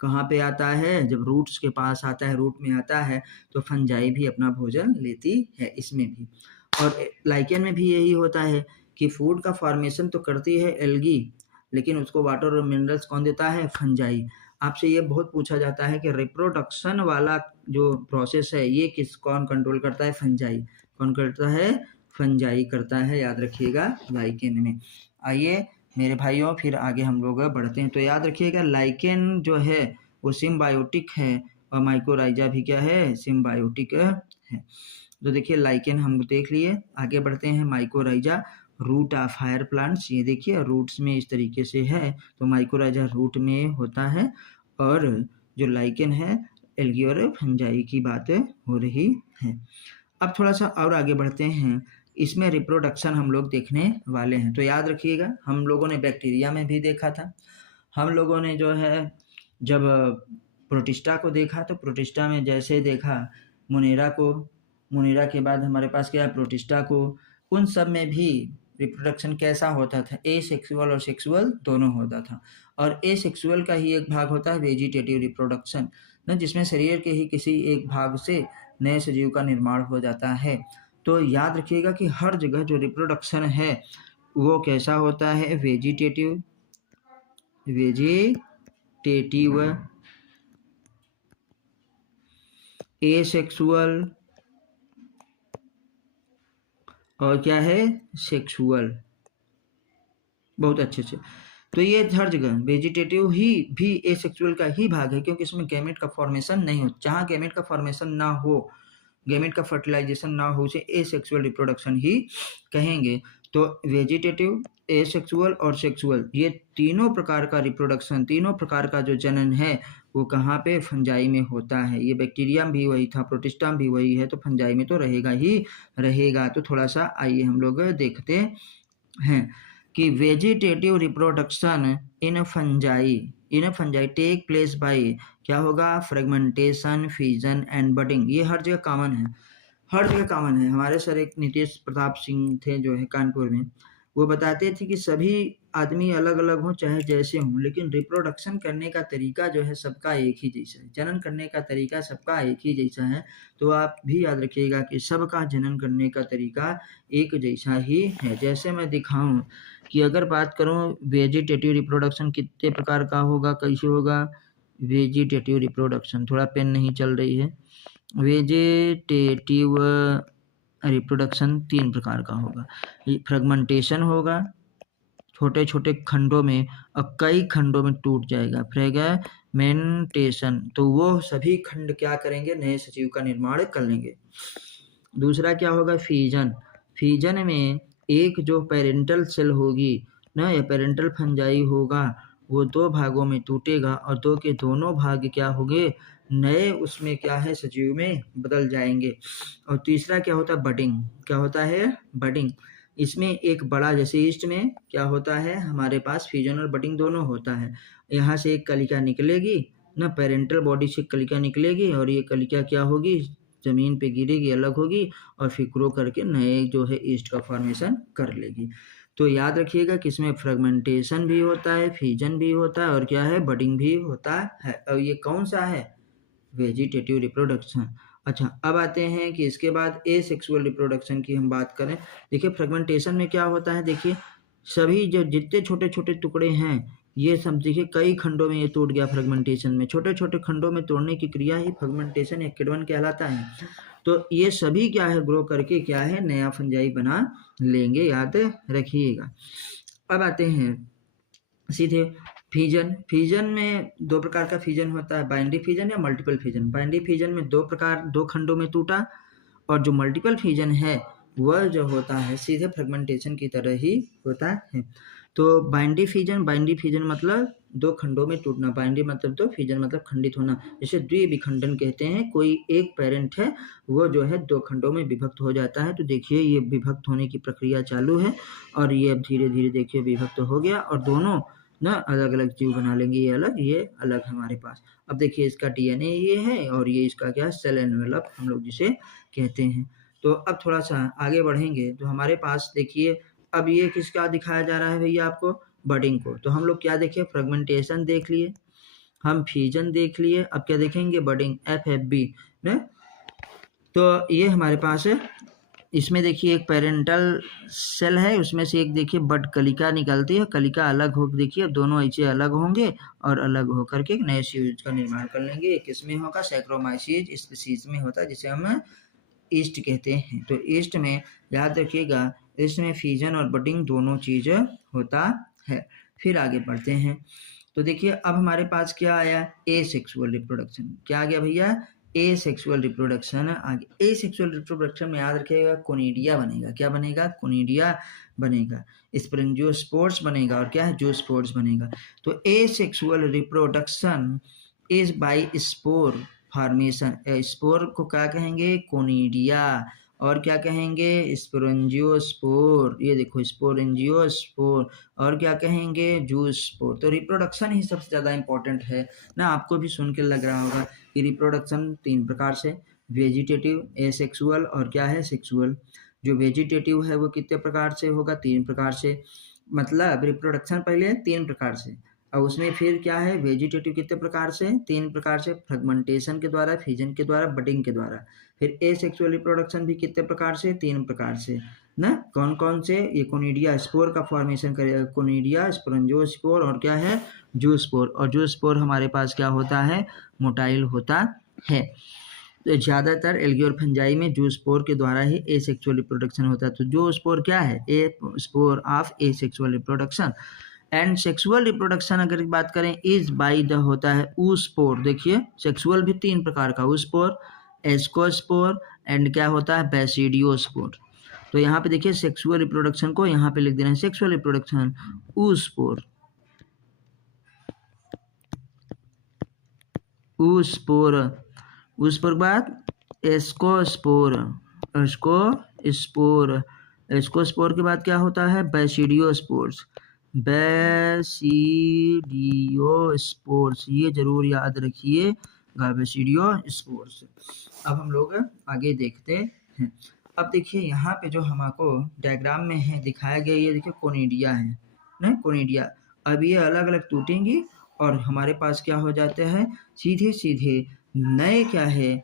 कहाँ पे आता है, जब रूट्स के पास आता है, रूट में आता है, तो फंजाई भी अपना भोजन लेती है इसमें भी। और लाइकेन में भी यही होता है कि फूड का फॉर्मेशन तो करती है एल्गी, लेकिन उसको वाटर और मिनरल्स कौन देता है, फंजाई। आपसे ये बहुत पूछा जाता है कि रिप्रोडक्शन वाला जो प्रोसेस है ये कौन कंट्रोल करता है, फंजाई। कौन करता है, फंजाई करता है, याद रखिएगा लाइकेन में। आइए मेरे भाइयों फिर आगे हम लोग बढ़ते हैं। तो याद रखिएगा लाइकेन जो है वो सिम्बायोटिक है, और माइकोराइजा भी क्या है, सिम्बायोटिक है। तो देखिए लाइकेन हम देख लिए, आगे बढ़ते हैं। Mycorrhiza root of higher plants, ये देखिए रूट्स में इस तरीके से है, तो माइकोराइजा रूट में होता है, और जो लाइकेन है एल्गी और फंजाई की बात हो रही है। अब थोड़ा सा और आगे बढ़ते हैं, इसमें रिप्रोडक्शन हम लोग देखने वाले हैं। तो याद रखिएगा हम लोगों ने बैक्टीरिया में भी देखा था, हम लोगों ने जो है जब प्रोटिस्टा को देखा, तो प्रोटिस्टा में जैसे देखा मुनेरा को, मुनेरा के बाद हमारे पास क्या है, प्रोटिस्टा को, उन सब में भी रिप्रोडक्शन कैसा होता था, ए सेक्सुअल और सेक्सुअल दोनों होता था। और ए सेक्सुअल का ही एक भाग होता है वेजिटेटिव रिप्रोडक्शन ना, जिसमें शरीर के ही किसी एक भाग से नए सजीव का निर्माण हो जाता है। तो याद रखिएगा कि हर जगह जो रिप्रोडक्शन है वो कैसा होता है, वेजिटेटिव, वेजिटेटिव एसेक्सुअल और क्या है सेक्सुअल। बहुत अच्छे से। तो ये हर जगह वेजिटेटिव ही भी एसेक्सुअल का ही भाग है, क्योंकि इसमें गैमेट का फॉर्मेशन नहीं हो। जहाँ गैमेट का फॉर्मेशन ना हो, गैमेट का फर्टिलाइजेशन ना हो, उसे एसेक्सुअल रिप्रोडक्शन ही कहेंगे। तो वेजिटेटिव, एसेक्सुअल और सेक्सुअल, ये तीनों प्रकार का रिप्रोडक्शन, तीनों प्रकार का जो जनन है वो कहाँ पे, फंजाई में होता है। ये बैक्टीरिया में भी वही था, प्रोटिस्टा में भी वही है, तो फंजाई में तो रहेगा ही रहेगा। तो थोड़ा सा आइए हम लोग देखते हैं कि vegetative reproduction in fungi take place by, क्या होगा, फ्रेगमेंटेशन, फ्यूजन एंड बडिंग। ये हर जगह कॉमन है, हर जगह कॉमन है। हमारे सर एक नीतीश प्रताप सिंह थे जो है कानपुर में, वो बताते थे कि सभी आदमी अलग अलग हों चाहे जैसे हों, लेकिन रिप्रोडक्शन करने का तरीका जो है सबका एक ही जैसा है, जनन करने का तरीका सबका एक ही जैसा है। तो आप भी याद रखिएगा कि सबका जनन करने का तरीका एक जैसा ही है। जैसे मैं दिखाऊं कि अगर बात करूं वेजिटेटिव रिप्रोडक्शन कितने प्रकार का होगा, कैसे होगा वेजिटेटिव रिप्रोडक्शन, थोड़ा पेन नहीं चल रही है। वेजिटेटिव रिप्रोडक्शन 3 प्रकार का होगा। फ्रेगमेंटेशन होगा, छोटे छोटे खंडों में और कई खंडों में टूट जाएगा, फ्रेगमेंटेशन, तो वो सभी खंड क्या करेंगे, नए सजीव का निर्माण कर लेंगे। दूसरा क्या होगा, फ्यूजन। फ्यूजन में एक जो पेरेंटल सेल होगी ना, या पेरेंटल फंजाई होगा, वो 2 भागों में टूटेगा और 2 के दोनों भाग क्या होंगे, नए उसमें क्या है, सजीव में बदल जाएंगे। और तीसरा क्या होता है, बडिंग। क्या होता है, बडिंग। इसमें एक बड़ा, जैसे ईस्ट में क्या होता है हमारे पास, फ्यूजन और बडिंग दोनों होता है। यहाँ से एक कलिका निकलेगी ना, पेरेंटल बॉडी से कलिका निकलेगी और ये कलिका क्या होगी, जमीन पे गिरेगी, अलग होगी और फिर ग्रो करके नए जो है ईस्ट का फॉर्मेशन कर लेगी। तो याद रखिएगा कि इसमें फ्रेगमेंटेशन भी होता है, फ्यूजन भी होता है और क्या है, बडिंग भी होता है। और ये कौन सा है, वेजिटेटिव रिप्रोडक्शन। अच्छा, अब आते हैं कि इसके बाद एसेक्सुअल रिप्रोडक्शन की हम बात करें। देखिए फ्रेगमेंटेशन में क्या होता है, देखिए सभी जो जितने छोटे छोटे टुकड़े हैं ये सब देखिए कई खंडों में ये टूट गया। फ्रेगमेंटेशन में छोटे छोटे खंडों में तोड़ने की क्रिया ही फ्रेगमेंटेशन या किण्वन कहलाता है। तो ये सभी क्या है, ग्रो करके क्या है, नया फंजाई बना लेंगे, याद रखिएगा। अब आते हैं सीधे फ्यूजन। फ्यूजन में 2 प्रकार का फ्यूजन होता है, बाइनरी फ्यूजन या मल्टीपल फ्यूजन। बाइनरी फ्यूजन में 2 खंडों में टूटा, और जो मल्टीपल फ्यूजन है वह जो होता है सीधे फ्रेगमेंटेशन की तरह ही होता है। तो बाइनरी फ्यूजन मतलब 2 खंडों में टूटना, बाइनरी मतलब तो, फ्यूजन मतलब खंडित होना। जैसे द्विविखंडन कहते हैं, कोई एक पेरेंट है वो जो है 2 खंडों में विभक्त हो जाता है। तो देखिए ये विभक्त होने की प्रक्रिया चालू है और ये अब धीरे धीरे देखिए विभक्त हो गया और दोनों ना अलग अलग जीव बना लेंगे, ये अलग हमारे पास। अब देखिए इसका डीएनए ये है और ये इसका क्या, सेल एनवेलप हम लोग जिसे कहते हैं। तो अब थोड़ा सा आगे बढ़ेंगे तो हमारे पास देखिए अब ये किसका दिखाया जा रहा है भैया आपको, बडिंग को। तो हम लोग क्या देखे, फ्रेगमेंटेशन देख लिए, हम फ्यूजन देख लिए, अब क्या देखेंगे, बडिंग, FFB ने। तो ये हमारे पास है, इसमें देखिए एक पेरेंटल सेल है, उसमें से एक देखिए बड कलिका निकलती है, कलिका अलग हो, देखिए अब दोनों ऐसे अलग होंगे और अलग होकर के एक नए सीरीज का निर्माण कर लेंगे। एक किसमें होगा, सैक्रोमाइसीज स्पीसीज में होता है, जिसे हम ईस्ट कहते हैं। तो ईस्ट में याद रखिएगा, इसमें फ्यूजन और बडिंग दोनों चीज होता है। फिर आगे बढ़ते हैं तो देखिए अब हमारे पास क्या आया, एसेक्सुअल रिप्रोडक्शन। क्या आ गया भैया, एसेक्सुअल रिप्रोडक्शन। आगे एसेक्सुअल रिप्रोडक्शन में याद रखिएगा कोनिडिया बनेगा। क्या बनेगा, कोनिडिया बनेगा, स्पोरेंजियोस्पोर्स बनेगा और क्या है, जूस्पोर्स बनेगा। तो asexual reproduction is by spore formation. Spore को क्या कहेंगे, कोनिडिया, और क्या कहेंगे, स्पोरेंजियोस्पोर। ये देखो स्पोरेंजियोस्पोर, और क्या कहेंगे, जूस्पोर। तो रिप्रोडक्शन ही सबसे ज़्यादा इंपॉर्टेंट है ना, आपको भी सुन के लग रहा होगा कि रिप्रोडक्शन 3 प्रकार से, वेजिटेटिव, एसेक्सुअल और क्या है, सेक्सुअल। जो वेजिटेटिव है वो कितने प्रकार से होगा, 3 प्रकार से। मतलब रिप्रोडक्शन पहले 3 प्रकार से, और उसमें फिर क्या है, वेजिटेटिव कितने प्रकार से, 3 प्रकार से, फ्रेगमेंटेशन के द्वारा, फ्यूजन के द्वारा, बडिंग के द्वारा। फिर एसेक्सुअल रिप्रोडक्शन भी कितने प्रकार से, 3 प्रकार से ना। कौन कौन से, ये कोनिडिया स्पोर का फॉर्मेशन करेगा, कोनिडिया, स्पोरेंजियोस्पोर और क्या है, जूस्पोर। और जूस्पोर हमारे पास क्या होता है, मोटाइल होता है। तो ज़्यादातर एल्गी और फंजाई में जूस्पोर के द्वारा ही एसेक्सुअल रिप्रोडक्शन होता है। तो जूस्पोर क्या है? A spore of asexual reproduction. And sexual reproduction अगर बात करें इज बाई द होता है ऊस्पोर। देखिए सेक्सुअल भी 3 प्रकार का, ऊस्पोर, एस्कोस्पोर एंड क्या होता है बेसिडियोस्पोर। तो यहाँ पे देखिए सेक्सुअल रिप्रोडक्शन को यहाँ पे लिख देना है सेक्सुअल रिप्रोडक्शन ऊस्पोर, ऊस्पोर, ऊस्पोर के बाद एस्कोस्पोर, एस्कोस्पोर, एस्कोस्पोर के बाद क्या होता है बेसिडियोस्पोर्स, बेसिडियोस्पोर्स, ये जरूर याद रखिएगा बेसिडियोस्पोर्स। अब हम लोग आगे देखते हैं। अब देखिए यहाँ पे जो हमको डायग्राम में है दिखाया गया, ये देखिए कोनिडिया है ना, कोनिडिया। अब ये अलग अलग टूटेंगी और हमारे पास क्या हो जाते हैं सीधे सीधे नए क्या है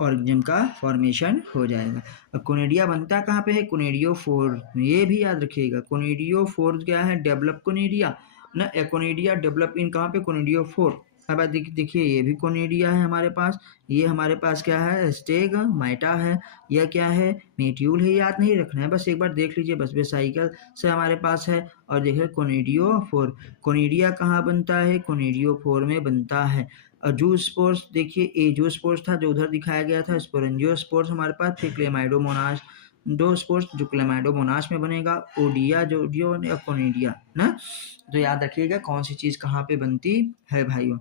ऑर्गेनिज्म का फॉर्मेशन हो जाएगा। अब कोनिडिया बनता कहाँ पे है? कोनिडियोफोर, ये भी याद रखिएगा। कोनिडियोफोर क्या है? डेवलप कोनिडिया ना, एकोनिडिया डेवलप इन कहाँ पे? कोनिडियोफोर। अब देखिए ये भी कोनिडिया है हमारे पास, ये हमारे पास क्या है स्टेग माइटा है, यह क्या है मेट्यूल है, याद नहीं रखना है, बस एक बार देख लीजिए बस वेसाइकल से हमारे पास है। और देखिए कोनिडियोफोर, कोनिडिया कहाँ बनता है? कोनिडियोफोर में बनता है। और जूस्पोर्स देखिए ए जूस्पोर्स था जो उधर दिखाया गया था, स्पोरेंजियोस्पोर्स हमारे पास, फिर क्लेमाइडोमोनास दो स्पोर्स जो क्लेमाइडोमोनास में बनेगा, ओडिया जो ओडियो या कोनिडिया ना। तो याद रखिएगा कौन सी चीज़ कहाँ पे बनती है भाइयों।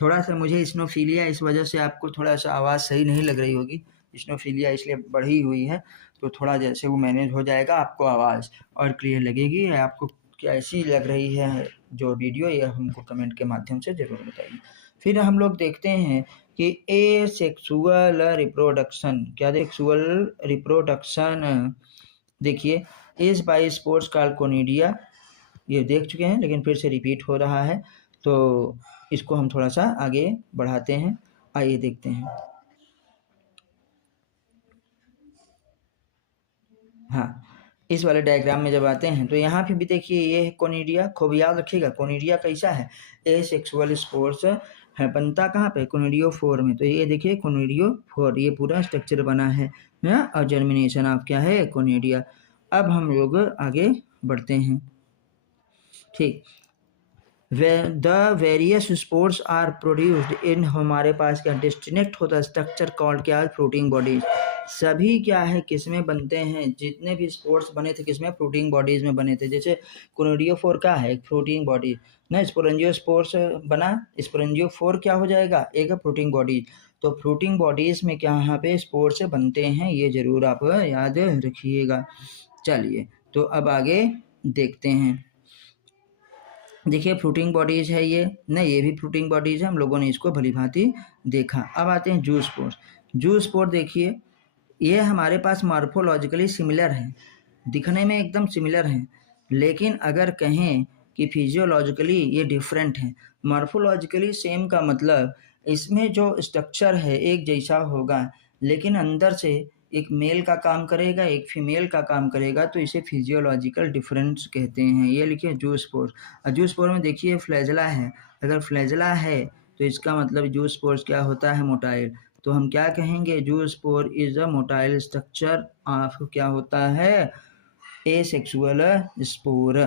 थोड़ा सा मुझे स्नोफीलिया इस वजह से आपको थोड़ा सा आवाज़ सही नहीं लग रही होगी, स्नोफीलिया इसलिए बढ़ी हुई है, तो थोड़ा जैसे वो मैनेज हो जाएगा आपको आवाज़ और क्लियर लगेगी। आपको कैसी लग रही है जो वीडियो, ये हमको कमेंट के माध्यम से ज़रूर बताइए। फिर हम लोग देखते हैं कि एसेक्सुअल रिप्रोडक्शन, क्या सेक्सुअल रिप्रोडक्शन देखिए is by spores called conidia, ये देख चुके हैं लेकिन फिर से रिपीट हो रहा है, तो इसको हम थोड़ा सा आगे बढ़ाते हैं, आइए देखते हैं। हाँ, इस वाले डायग्राम में जब आते हैं तो यहाँ पे भी देखिए ये है कोनिडिया, खूब याद रखिएगा कोनिडिया कैसा है एसेक्सुअल स्पोर्स है, बनता कहाँ पे? कोनिडियोफोर में। तो ये देखिए कोनिडियोफोर, ये पूरा स्ट्रक्चर बना है ना, और जर्मिनेशन आप क्या है कोनिडिया। अब हम लोग आगे बढ़ते हैं, ठीक। The various spores are produced in, हमारे पास क्या डिस्टिंक्ट होता है स्ट्रक्चर कॉल्ड क्या है प्रोटीन बॉडीज। सभी क्या है किसमें बनते हैं? जितने भी स्पोर्स बने थे किसमें? प्रोटीन बॉडीज में बने थे। जैसे कोनिडियोफोर का है एक प्रोटीन बॉडी ना, स्पोरेंजियोस्पोर्स बना, स्पोरेंजियोफोर क्या हो जाएगा एक प्रोटीन बॉडीज। तो प्रोटीन बॉडीज में क्या यहाँ पे स्पोर्स बनते हैं, ये जरूर आप याद रखिएगा। चलिए तो अब आगे देखते हैं। देखिए फ्रूटिंग बॉडीज है ये ना, ये भी फ्रूटिंग बॉडीज है, हम लोगों ने इसको भली भांति देखा। अब आते हैं जू स्पोर्स। जू स्पोर देखिए ये हमारे पास मॉर्फोलॉजिकली सिमिलर हैं, दिखने में एकदम सिमिलर हैं, लेकिन अगर कहें कि फिजियोलॉजिकली ये डिफरेंट हैं। मॉर्फोलॉजिकली सेम का मतलब इसमें जो स्ट्रक्चर है एक जैसा होगा, लेकिन अंदर से एक मेल का काम करेगा एक फीमेल का काम करेगा, तो इसे फिजियोलॉजिकल डिफरेंस कहते हैं। ये लिखिए जूस्पोर। और जूस्पोर में देखिए फ्लैजला है, अगर फ्लैजला है तो इसका मतलब जूस्पोर्स क्या होता है मोटाइल। तो हम क्या कहेंगे zoospore is a motile structure of क्या होता है एसेक्सुअल स्पोर।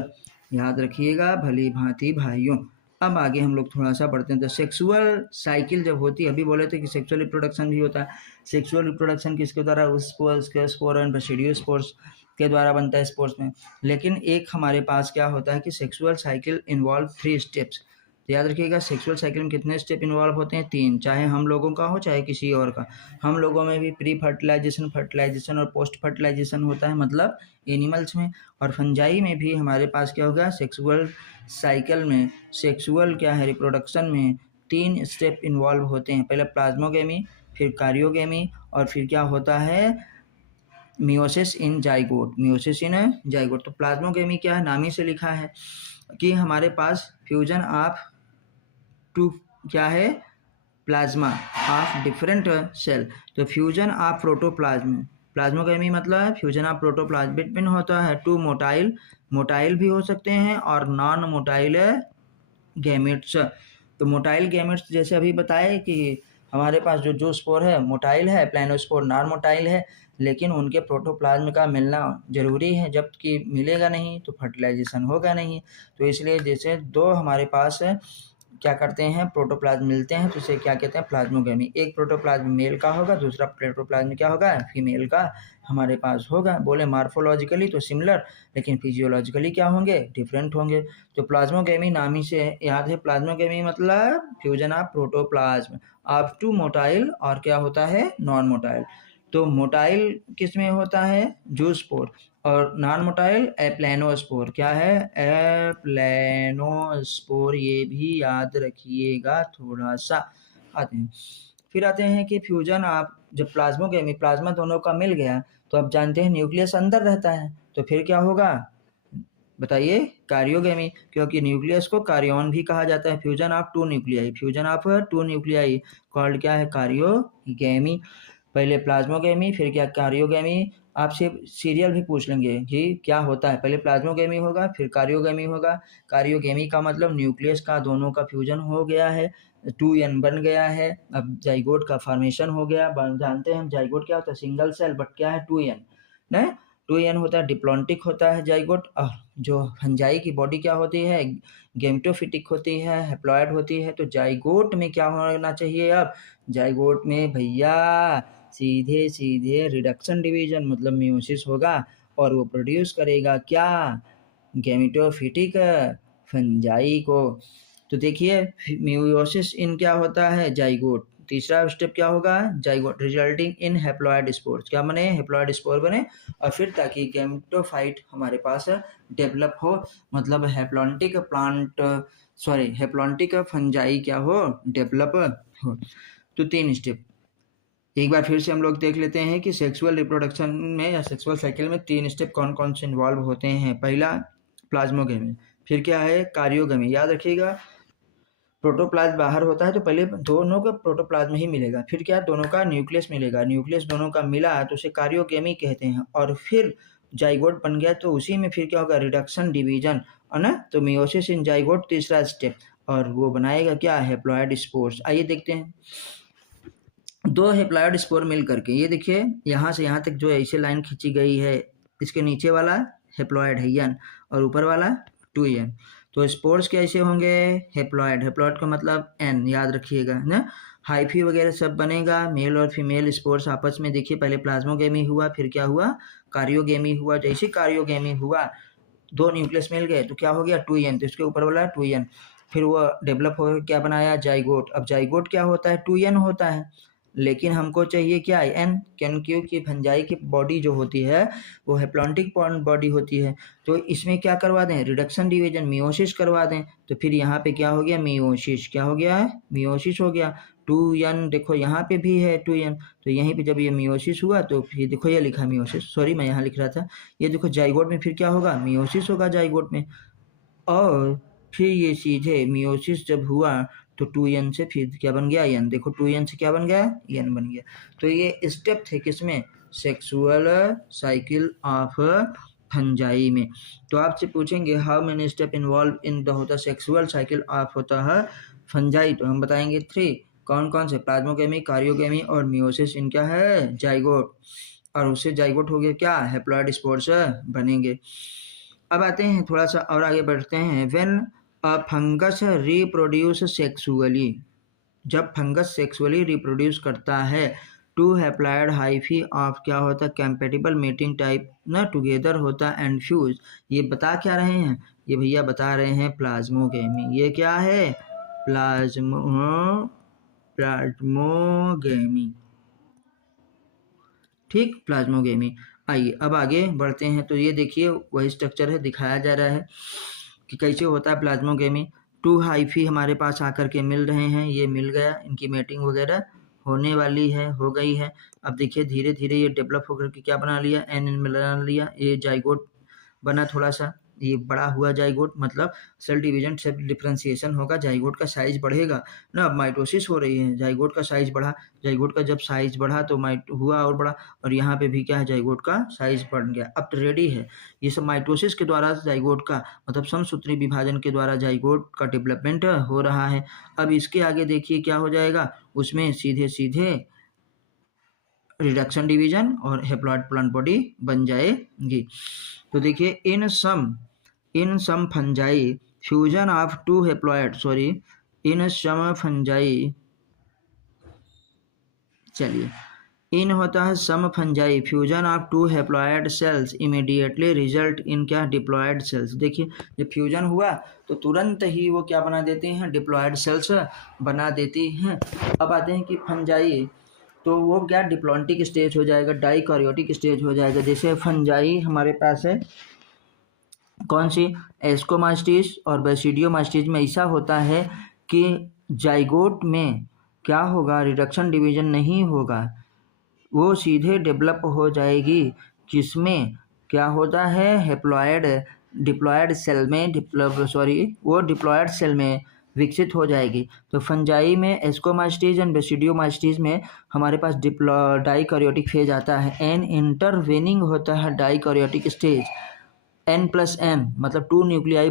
याद रखिएगा भली भांति भाइयों। अब आगे हम लोग थोड़ा सा बढ़ते हैं। तो सेक्सुअल साइकिल जब होती है, अभी बोले थे कि सेक्सुअल रिप्रोडक्शन भी होता है। सेक्सुअल रिप्रोडक्शन किसके द्वारा? स्पोर एंड बेसिडियोस्पोर्स के द्वारा बनता है स्पोर्स में। लेकिन एक हमारे पास क्या होता है कि सेक्सुअल साइकिल इन्वॉल्व 3 स्टेप्स। याद रखिएगा सेक्सुअल साइकिल में कितने स्टेप इन्वॉल्व होते हैं? 3, चाहे हम लोगों का हो चाहे किसी और का। हम लोगों में भी प्री फर्टिलाइजेशन, फर्टिलाइजेशन और पोस्ट फर्टिलाइजेशन होता है, मतलब एनिमल्स में। और फंजाई में भी हमारे पास क्या होगा सेक्सुअल साइकिल में, सेक्सुअल क्या है रिप्रोडक्शन में 3 स्टेप इन्वॉल्व होते हैं। पहले प्लाज्मोगेमी, फिर कार्योगेमी, और फिर क्या होता है मियोसिस इन जाइगोट, मियोसिस इन जाइगोट। तो प्लाज्मोगेमी क्या है, नाम ही से लिखा है कि हमारे पास फ्यूजन ऑफ टू क्या है प्लाज्मा ऑफ डिफरेंट सेल। तो फ्यूजन ऑफ प्रोटोप्लाज्म, प्लाज्मोगेमी मतलब फ्यूजन ऑफ प्रोटोप्लाज्म बिटवीन होता है 2 मोटाइल, मोटाइल भी हो सकते हैं और नॉन मोटाइल गैमेट्स। तो मोटाइल गैमेट्स जैसे अभी बताए कि हमारे पास जो स्पोर है मोटाइल है, प्लानोस्पोर नॉन मोटाइल है, लेकिन उनके प्रोटोप्लाज्म का मिलना ज़रूरी है, जबकि मिलेगा नहीं तो फर्टिलाइजेशन होगा नहीं। तो इसलिए जैसे दो हमारे पास क्या करते हैं प्रोटोप्लाज्म मिलते हैं तो इसे क्या कहते हैं प्लाज्मोगेमी। एक प्रोटोप्लाज्म मेल का होगा, दूसरा प्रोटोप्लाज्म क्या होगा फीमेल का हमारे पास होगा। बोले मार्फोलॉजिकली तो सिमिलर, लेकिन फिजियोलॉजिकली क्या होंगे डिफरेंट होंगे। तो प्लाज्मोगेमी नाम ही से याद है, प्लाज्मोगेमी मतलब fusion of protoplasm of to motile और क्या होता है नॉन मोटाइल। तो मोटाइल किस में होता है जूस्पोर, और नॉन मोटाइल एप्लेनोस्पोर। क्या है एप्लेनोस्पोर, ये भी याद रखिएगा थोड़ा सा। आते हैं फिर आते हैं कि फ्यूजन आप जब प्लाज्मोगेमी प्लाज्मा दोनों का मिल गया तो आप जानते हैं न्यूक्लियस अंदर रहता है, तो फिर क्या होगा बताइए कार्योगेमी, क्योंकि न्यूक्लियस को कार्योन भी कहा जाता है। Fusion of two nuclei, fusion of two nuclei called क्या है कार्योगेमी। पहले प्लाज्मोगेमी फिर क्या कार्योगेमी। आपसे सीरियल भी पूछ लेंगे कि क्या होता है, पहले प्लाज्मोगेमी होगा फिर कार्योगेमी होगा। कार्योगेमी का मतलब न्यूक्लियस का दोनों का फ्यूजन हो गया है, 2n बन गया है, अब जाइगोट का फॉर्मेशन हो गया। जानते हैं हम जाइगोट क्या होता है सिंगल सेल, बट क्या है 2n ना, 2n होता है डिप्लॉन्टिक होता है जाइगोट। और जो फंजाई की बॉडी क्या होती है गेमेटोफिटिक होती है, हैप्लॉइड होती है। तो जाइगोट में क्या होना चाहिए अब जाइगोट में भैया सीधे सीधे रिडक्शन डिवीजन मतलब मियोसिस होगा, और वो प्रोड्यूस करेगा क्या गेमेटोफिटिक फंजाई को। तो देखिए मियोसिस इन क्या होता है जाइगोट। तीसरा स्टेप क्या होगा zygote resulting in haploid spores, क्या बने हैप्लॉइड स्पोर बने, और फिर ताकि गेमेटोफाइट हमारे पास डेवलप हो, मतलब हैप्लॉन्टिक प्लांट हैप्लॉन्टिक फंजाई क्या हो डेवलप हो। तो 3 स्टेप एक बार फिर से हम लोग देख लेते हैं कि सेक्सुअल रिप्रोडक्शन में या सेक्सुअल साइकिल में 3 स्टेप कौन कौन से इन्वॉल्व होते हैं। पहला प्लाज्मोगेमी, फिर क्या है कार्योगेमी। याद रखिएगा प्रोटोप्लाज्म बाहर होता है तो पहले दोनों का प्रोटोप्लाज्म ही मिलेगा, फिर क्या दोनों का न्यूक्लियस मिलेगा, न्यूक्लियस दोनों का मिला तो उसे कार्योगेमी कहते हैं, और फिर जाइगोट बन गया तो उसी में फिर क्या होगा रिडक्शन डिवीजन है ना। तो मियोसिस इन जाइगोट तीसरा स्टेप, और वो बनाएगा क्या हैप्लॉइड स्पोर्स। आइए देखते हैं 2 हैप्लॉइड स्पोर मिल करके, ये देखिए यहाँ से यहाँ तक जो ऐसे लाइन खींची गई है, इसके नीचे वाला हैप्लॉइड है एन और ऊपर वाला 2n। तो स्पोर्स कैसे होंगे हैप्लॉइड, हैप्लॉइड का मतलब n याद रखिएगा ना। हाइफी वगैरह सब बनेगा, मेल और फीमेल स्पोर्स आपस में। देखिए पहले प्लाज्मोगेमी हुआ फिर क्या हुआ कार्योगेमी हुआ। जैसे कार्योगेमी हुआ 2 न्यूक्लियस मिल गए तो क्या हो गया 2n, तो इसके ऊपर वाला 2n, फिर वो डेवलप हो क्या बनाया जाइगोट। अब जाइगोट क्या होता है 2n होता है, लेकिन हमको चाहिए क्या n, क्योंकि फंजाई की बॉडी जो होती है वो हैप्लॉन्टिक बॉडी होती है। तो इसमें क्या करवा दें रिडक्शन डिवीजन मियोसिस करवा दें, तो फिर यहाँ पे क्या हो गया मियोसिस, क्या हो गया मियोसिस हो गया 2n। देखो यहाँ पे भी है 2n, तो यहीं पे जब ये मियोसिस हुआ तो फिर देखो ये लिखा मियोसिस, सॉरी मैं यहाँ लिख रहा था, ये देखो जाइगोट में फिर क्या होगा मियोसिस होगा जाइगोट में, और फिर ये सीधे मियोसिस जब हुआ तो 2n से फिर क्या बन गया n। देखो 2n से क्या बन गया n बन गया। तो ये स्टेप थे किसमें सेक्सुअल साइकिल ऑफ फंजाई में। तो आपसे पूछेंगे how many step involve in the होता सेक्सुअल साइकिल ऑफ होता है फंजाई, तो हम बताएंगे 3। कौन कौन से प्लाज्मोगेमी कार्योगेमी और मियोसिस इनका है जाइगोट, और उससे जाइगोट हो गया क्या हैप्लॉइड स्पोर्स बनेंगे। अब आते हैं थोड़ा सा और आगे बढ़ते हैं। When a fungus reproduce sexually, जब फंगस सेक्सुअली रिप्रोड्यूस करता है टू हैप्लॉइड हाइफी ऑफ क्या होता है कंपैटिबल मीटिंग टाइप ना टुगेदर होता है एंड फ्यूज। ये बता क्या रहे हैं ये भैया बता रहे हैं प्लाज्मोगेमी। ये क्या है प्लाज्मोगेमी, ठीक प्लाज्मोगेमी। आइए अब आगे बढ़ते हैं। तो ये देखिए वही स्ट्रक्चर है दिखाया जा रहा है कि कैसे होता है प्लाज्मोगेमी। 2 हाइफी हमारे पास आकर के मिल रहे हैं, ये मिल गया, इनकी मेटिंग वगैरह होने वाली है हो गई है। अब देखिए धीरे धीरे ये डेवलप होकर के क्या बना लिया एन बना लिया, ये जाइगोट बना थोड़ा सा, ये बड़ा हुआ जाइगोट मतलब सेल डिवीजन से डिफरेंशिएशन होगा, जाइगोट का साइज बढ़ेगा ना। अब माइटोसिस हो रही है, जाइगोट का साइज बढ़ा, जाइगोट का जब साइज बढ़ा तो हुआ और बढ़ा, और यहाँ पे भी क्या है, जाइगोट का साइज बढ़ गया। अब तो रेडी है, ये सब माइटोसिस के द्वारा जाइगोट का मतलब समसूत्री विभाजन के द्वारा जाइगोट का डेवलपमेंट हो रहा है। अब इसके आगे देखिए क्या हो जाएगा, उसमें सीधे सीधे रिडक्शन डिवीजन और हेप्लॉइड प्लांट बॉडी बन जाएगी। तो देखिए in some fungi fusion of two haploid in some fungi, चलिए इन होता है some fungi fusion of two haploid cells immediately result in क्या, डिप्लॉयड सेल्स। देखिए जब फ्यूजन हुआ तो तुरंत ही वो क्या बना देते हैं, डिप्लॉयड सेल्स बना देती हैं। अब आते हैं कि फंजाई, तो वो क्या डिप्लॉन्टिक स्टेज हो जाएगा, डाइकैरियोटिक स्टेज हो जाएगा। जैसे फंजाई हमारे पास है कौन सी, एस्कोमास्टिस और बेसिडियोमास्टिस में ऐसा होता है कि जाइगोट में क्या होगा, रिडक्शन डिवीजन नहीं होगा, वो सीधे डेवलप हो जाएगी। किसमें क्या होता है, डिप्लॉयड सेल में वो डिप्लॉयड सेल में विकसित हो जाएगी। तो फंजाई में एस्कोमास्टिस एंड बेसिडियोमास्टिस में हमारे पास डाइकैरियोटिक फेज आता है। एन इंटरवेनिंग होता है डाइकैरियोटिक स्टेज, n+n मतलब 2 न्यूक्लियाई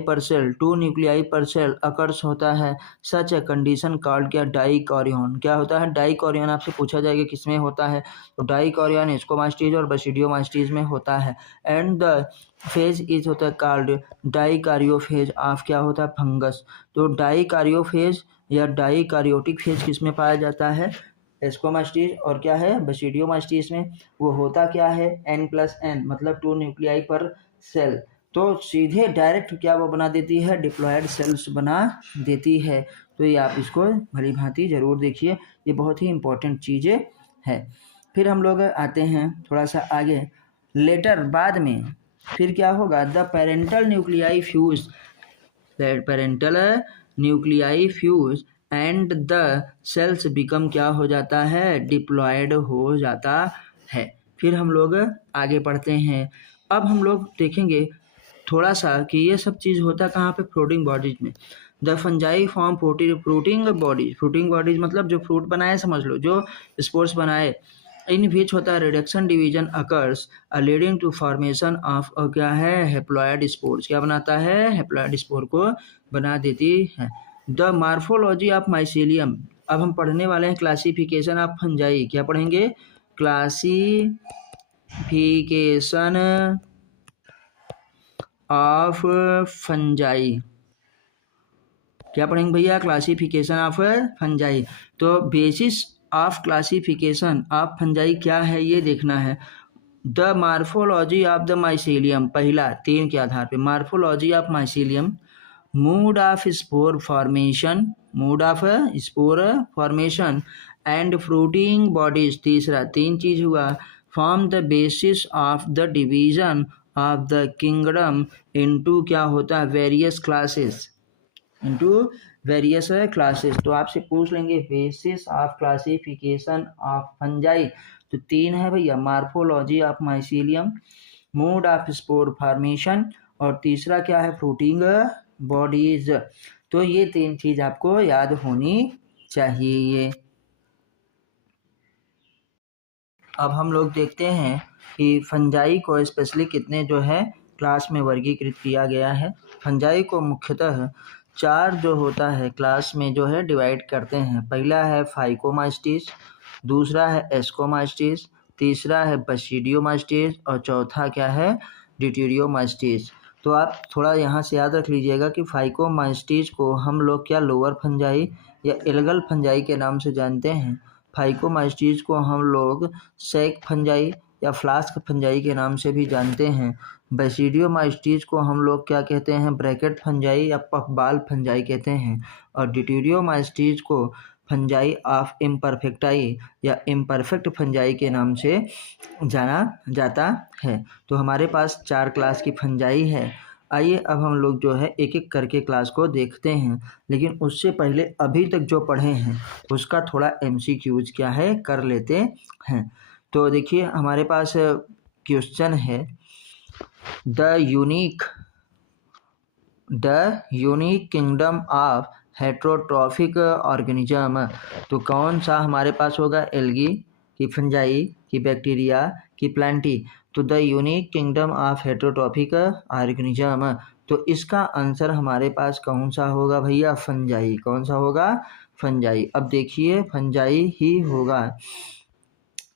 पर सेल अकर्स होता है। सच ए कंडीशन कॉल्ड क्या, डाइकैरियन। क्या होता है, डाइकैरियन। आपसे पूछा जाएगा किसमें होता है, तो डाइकैरियन एस्कोमास्टिस और बेसिडियोमास्टिस में होता है। एंड द फेज इज होता है कॉल्ड डाइकैरियोफेज ऑफ क्या होता है, फंगस। तो डाइकैरियोफेज या डाइकैरियोटिक फेज किसमें पाया जाता है, एस्कोमास्टिस और क्या है, बेसिडियोमास्टिस में। वो होता क्या है, n+n मतलब 2 न्यूक्लियाई पर सेल। तो सीधे डायरेक्ट क्या वो बना देती है, डिप्लॉयड सेल्स बना देती है। तो ये आप इसको भली भांति जरूर देखिए, ये बहुत ही इंपॉर्टेंट चीज़ें है। फिर हम लोग आते हैं थोड़ा सा आगे, लेटर बाद में फिर क्या होगा, the parental nuclei fuse and the sales become क्या हो जाता है, डिप्लॉयड हो जाता है। फिर हम लोग आगे पढ़ते हैं। अब हम लोग देखेंगे थोड़ा सा कि ये सब चीज़ होता कहाँ पे, फ्रूटिंग बॉडीज में। The fungi form fruiting bodies मतलब जो फ्रूट बनाए, समझ लो जो स्पोर्स बनाए, इन विच होता है reduction division occurs leading to formation of क्या है, हेप्लॉयड स्पोर्स। क्या बनाता है, हेप्लॉयड स्पोर को बना देती है। द मार्फोलॉजी ऑफ माइसीलियम, अब हम पढ़ने वाले हैं क्लासिफिकेशन ऑफ फंजाई। क्या पढ़ेंगे, क्लासिफिकेशन ऑफ फंजाई। क्या पढ़ेंगे भैया, क्लासिफिकेशन ऑफ फंजाई। तो basis of classification of fungi क्या है ये देखना है। The morphology of the mycelium, पहला 3 के आधार पे, morphology of mycelium, mood off spore formation and fruiting bodies, तीसरा 3 चीज हुआ, form the basis of the division of the kingdom into क्या होता है, वेरियस क्लासेस। तो आपसे पूछ लेंगे basis of classification of fungi, तो 3 है भैया, morphology of mycelium, mode of spore formation, और तीसरा क्या है, फ्रूटिंग बॉडीज। तो ये 3 चीज आपको याद होनी चाहिए। अब हम लोग देखते हैं कि फंजाई को स्पेशली कितने जो है क्लास में वर्गीकृत किया गया है। फंजाई को मुख्यतः 4 जो होता है क्लास में जो है डिवाइड करते हैं। पहला है फाइकोमास्टिस, दूसरा है एस्कोमास्टिस, तीसरा है बसिडियोमास्टिस, और चौथा क्या है, डिट्यूरियोमास्टिस। तो आप थोड़ा यहाँ से याद रख लीजिएगा कि फाइकोमास्टिस को हम लोग क्या लोअर फंजाई या एल्गल फंजाई के नाम से जानते हैं। फाइकोमास्टिस को हम लोग सैक फंजाई या फ्लास्क फंजाई के नाम से भी जानते हैं। बेसिडियोमास्टिस को हम लोग क्या कहते हैं, ब्रैकेट फंजाई या पफबाल फंजाई कहते हैं। और डिट्यूरियोमास्टिस को फंजाई ऑफ इम्परफेक्टाई या इम्परफेक्ट फंजाई के नाम से जाना जाता है। तो हमारे पास 4 क्लास की फंजाई है। आइए अब हम लोग जो है एक एक करके क्लास को देखते हैं, लेकिन उससे पहले अभी तक जो पढ़े हैं उसका थोड़ा MCQs क्या है कर लेते हैं। तो देखिए हमारे पास क्वेश्चन है, the unique the unique kingdom of heterotrophic organism. तो कौन सा हमारे पास होगा, एल्गी की फंजाई की बैक्टीरिया की प्लांटी। तो the unique kingdom of heterotrophic organism, तो इसका आंसर हमारे पास कौन सा होगा भैया, फंजाई। कौन सा होगा, फंजाई। अब देखिए फंजाई ही होगा।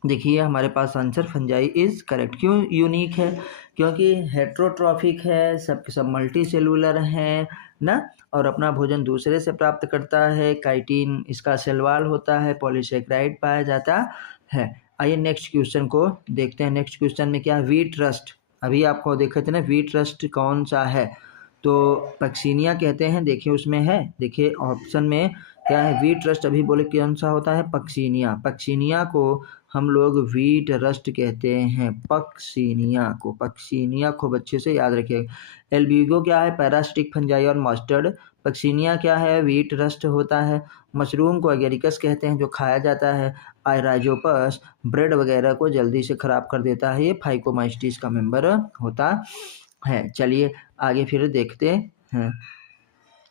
देखिए हमारे पास आंसर फंजाई इज करेक्ट। क्यों यूनिक है, क्योंकि हेट्रोट्रॉफिक है, सब के सब मल्टी सेलुलर हैं ना, और अपना भोजन दूसरे से प्राप्त करता है। काइटिन इसका सेलवाल होता है, पॉलीसेकेराइड पाया जाता है। आइए नेक्स्ट क्वेश्चन को देखते हैं। नेक्स्ट क्वेश्चन में क्या है, व्हीट रस्ट। अभी आपको देखे थे ना, व्हीट रस्ट कौन सा है, तो पक्सीनिया कहते हैं। देखिए उसमें है, देखिए ऑप्शन में क्या है, व्हीट रस्ट। अभी बोले कौन सा होता है, पक्सीनिया। पक्सीनिया को हम लोग व्हीट रस्ट कहते हैं, पक्सीनिया को। पक्सीनिया खूब अच्छे से याद रखिएगा। एल्ब्यूगो क्या है, पैरासिटिक फंजाई और मस्टर्ड। पक्सीनिया क्या है, व्हीट रस्ट होता है। मशरूम को एगेरिकस कहते हैं, जो खाया जाता है। आयराजोपस ब्रेड वगैरह को जल्दी से ख़राब कर देता है, ये फाइकोमाइस्टीज का मेंबर होता है। चलिए आगे फिर देखते हैं।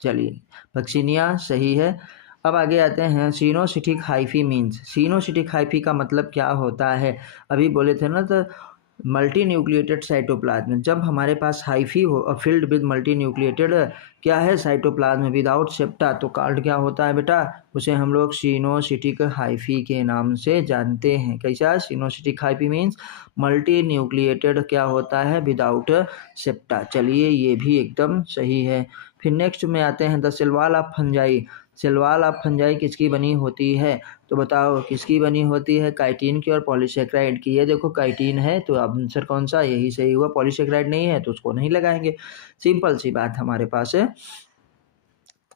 चलिए पक्सीनिया सही है। अब आगे आते हैं, सिनोसिटिक हाइफी मीन्स। सिनोसिटिक हाइफी का मतलब क्या होता है, अभी बोले थे ना, तो मल्टी न्यूक्लिएटेड साइटोप्लाज्म। जब हमारे पास हाइफी हो फिल्ड विद मल्टी न्यूक्लिएटेड क्या है, साइटोप्लाज्म विदाउट सेप्टा, तो कार्ड क्या होता है बेटा, उसे हम लोग सिनोसिटिक हाइफी के नाम से जानते हैं। कैसा, सिनोसिटिक हाइफी मीन्स मल्टी न्यूक्लिएटेड क्या होता है, विदाउट सेप्टा। चलिए ये भी एकदम सही है। फिर नेक्स्ट में आते हैं, the cell wall of fungi. Cell wall of fungi किसकी बनी होती है, तो बताओ किसकी बनी होती है, काइटिन की और पॉलीसेकेराइड की। ये देखो काइटिन है, तो आंसर कौन सा, यही सही हुआ। पॉलीसेकेराइड नहीं है तो उसको नहीं लगाएंगे, सिंपल सी बात हमारे पास है,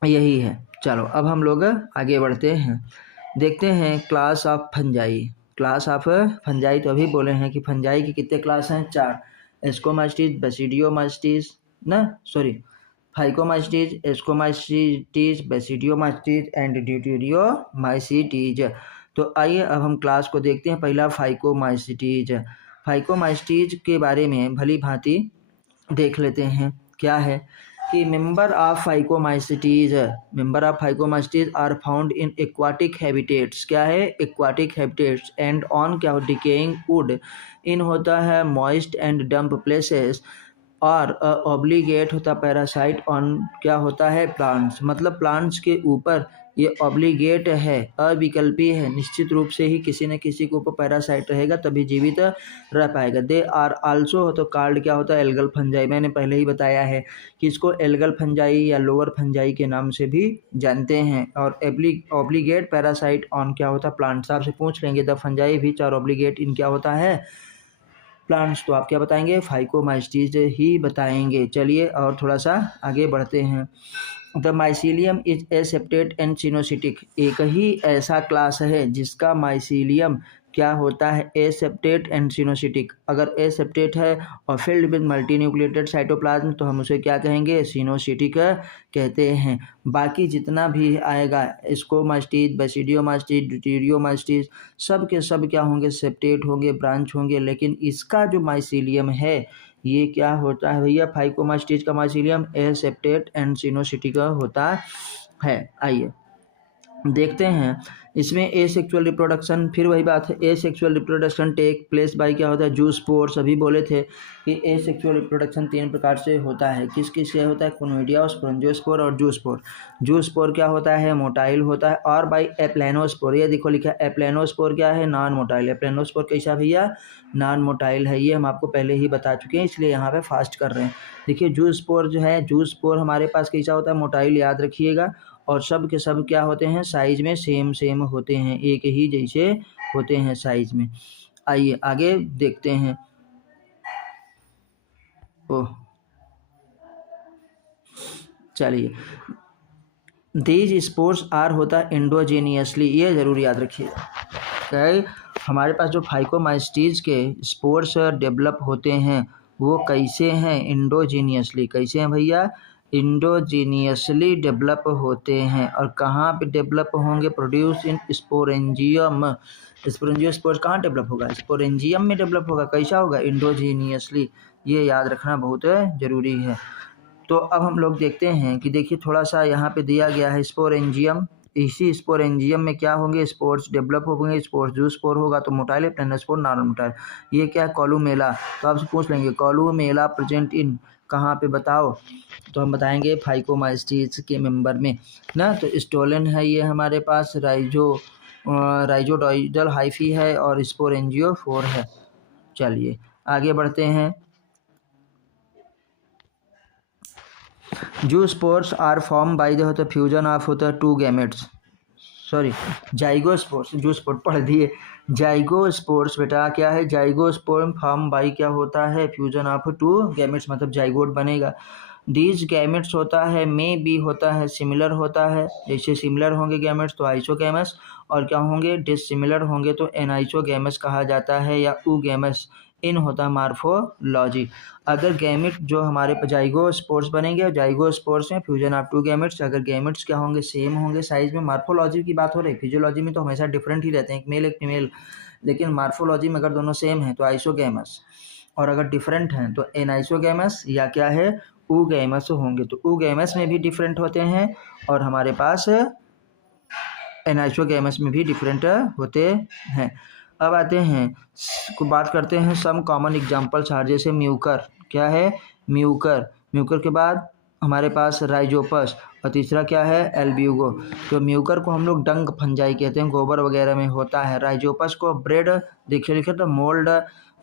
यही है। चलो अब हम लोग आगे बढ़ते हैं, देखते हैं class of fungi. Class of fungi, तो अभी बोले हैं कि फंजाई के कितने क्लास हैं, 4। एस्कोमाइस्टीज, बेसिडियोमाइस्टीज ना, सॉरी, फाइकोमाइस्टीज, एस्कोमाइस्टीज, बेसिडियोमाइस्टीज एंड ड्यूटेरियोमाइस्टीज। तो आइए अब हम क्लास को देखते हैं। पहला फाइकोमाइस्टीज। फाइकोमाइस्टीज के बारे में भली भांति देख लेते हैं। क्या है कि member of phycomycetes, member of phycomycetes are found in aquatic habitats. क्या है, एक्वाटिक हैबिटेट्स एंड ऑन क्या हो, डिकेइंग वुड। इन होता है मॉइस्ट एंड डंप प्लेसेस, और ऑब्लिगेट होता पैरासाइट ऑन क्या होता है, प्लांट्स। मतलब प्लांट्स के ऊपर ये ऑब्लिगेट है, अविकल्पी है, निश्चित रूप से ही किसी न किसी के ऊपर पैरासाइट रहेगा तभी जीवित रह पाएगा। दे आर आल्सो, तो कार्ड क्या होता है, एल्गल फंजाई। मैंने पहले ही बताया है कि इसको एल्गल फंजाई या लोअर फंजाई के नाम से भी जानते हैं। और ऑब्लिगेट पैरासाइट ऑन क्या होता है, प्लांट्स। आपसे पूछ लेंगे the fungi which are obligate in क्या होता है, प्लांट्स, तो आप क्या बताएंगे, फाइकोमाइस्टीज ही बताएंगे। चलिए और थोड़ा सा आगे बढ़ते हैं। The mycelium is aseptate and coenocytic. एक ही ऐसा क्लास है जिसका माइसीलियम क्या होता है, एसेप्टेट एंड सिनोसिटिक। अगर एसेप्टेट है और filled with multi nucleated cytoplasm, तो हम उसे क्या कहेंगे, सिनोसिटिक कहते हैं। बाकी जितना भी आएगा, एस्कोमाइस्टीज, बेसिडियोमाइस्टीज, ड्यूटेरियोमाइस्टीज, सब के सब क्या होंगे, सेप्टेट होंगे, ब्रांच होंगे। लेकिन इसका जो माइसीलियम है ये क्या होता है भैया, फाइकोमाइस्टीज का माइसीलियम एसेप्टेट एंड सिनोसिटिक होता है। आइए देखते हैं इसमें एसेक्सुअल रिप्रोडक्शन। फिर वही बात है, asexual reproduction take place by क्या होता है, जूस्पोर्स। अभी बोले थे कि एसेक्सुअल रिप्रोडक्शन 3 प्रकार से होता है। किस किस से होता है, कोनोइडिया, स्पोरेंजियोस्पोर और जूस्पोर। जूस्पोर क्या होता है, मोटाइल होता है, और बाई एप्लेनोस्पोर। ये देखो लिखा है एप्लेनोस्पोर क्या है, नॉन मोटाइल। एप्लेनोस्पोर कैसा भैया, नॉन मोटाइल है। ये हम आपको पहले ही बता चुके हैं, इसलिए यहाँ पे फास्ट कर रहे हैं। देखिए जूस्पोर जो है, जूस्पोर हमारे पास कैसा होता है, मोटाइल, याद रखिएगा। और सब के सब क्या होते हैं, साइज में सेम होते हैं, एक ही जैसे होते हैं साइज में। आइए आगे देखते हैं। ओह चलिए, दीज स्पोर्स आर होता है एंडोजेनियसली, ये जरूर याद रखिए। हमारे पास जो फाइकोमाइस्टीज के स्पोर्स डेवलप होते हैं वो कैसे हैं, एंडोजेनियसली। कैसे हैं भैया, इंडोजीनियसली डेवलप होते हैं। और कहाँ पे डेवलप होंगे, प्रोड्यूस इन स्पोरेंजियम। स्पोरेंजियोस्पोर कहाँ डेवलप होगा, स्पोरेंजियम में डेवलप होगा। कैसा होगा, इंडोजीनियसली। ये याद रखना बहुत जरूरी है। तो अब हम लोग देखते हैं कि देखिए थोड़ा सा यहाँ पे दिया गया है स्पोरेंजियम। इसी स्पोरेंजियम में क्या होंगे, स्पोर्स डेवलप होंगे। स्पोर्स जो स्पोर होगा तो मोटाइल प्लेनोस्पोर नॉन मोटाइल। ये क्या है, कॉलूमेला। तो आपसे पूछ लेंगे कॉलूमेला प्रेजेंट इन कहाँ पे बताओ, तो हम बताएंगे फाइकोमास्टीज के मेंबर में ना। तो स्टोलन है ये हमारे पास, राइजोडॉइडल हाइफी है और स्पोरेंजियोफोर है। चलिए आगे बढ़ते हैं। जो spores are form by the होता फ्यूजन ऑफ होता टू गैमेट्स, सॉरी जाइगोस्पोर्स, जो स्पोर्ट पढ़ दिए। जाइगोस्पोर्स बेटा क्या है, जाइगोस्पोर्म फॉर्म बाई क्या होता है, फ्यूजन ऑफ टू गैमेट्स, मतलब जाइगोट बनेगा। दीज गैमेट्स होता है में बी होता है सिमिलर होता है, जैसे सिमिलर होंगे गैमेट्स तो आइसोगैमस, और क्या होंगे डिसिमिलर होंगे तो एनाइसोगैमस कहा जाता है या ऊगैमस। इन होता है मार्फोलॉजी। अगर गैमेट जो हमारे जाइगोस्पोर्स बनेंगे और जाइगोस्पोर्स में फ्यूजन ऑफ टू गैमेट्स, अगर गैमेट्स क्या होंगे सेम होंगे साइज में। मार्फोलॉजी की बात हो रही है, फिजियोलॉजी में तो हमेशा डिफरेंट ही रहते हैं, एक मेल एक फीमेल, लेकिन मार्फोलॉजी में अगर दोनों सेम हैं तो आइसोगैमस, और अगर डिफरेंट हैं तो एनाइसोगैमस या क्या है ऊगैमस होंगे। तो ऊगैमस में भी डिफरेंट होते हैं और हमारे पास एनाइसोगैमस में भी डिफरेंट होते हैं। अब आते हैं बात करते हैं सम कॉमन एग्जांपल्स आर, जैसे म्यूकर, क्या है म्यूकर। म्यूकर के बाद हमारे पास राइजोपस और तीसरा क्या है एल्ब्यूगो। तो म्यूकर को हम लोग डंग फंजाई कहते हैं, गोबर वगैरह में होता है। राइजोपस को ब्रेड, देखिए लिखे तो मोल्ड,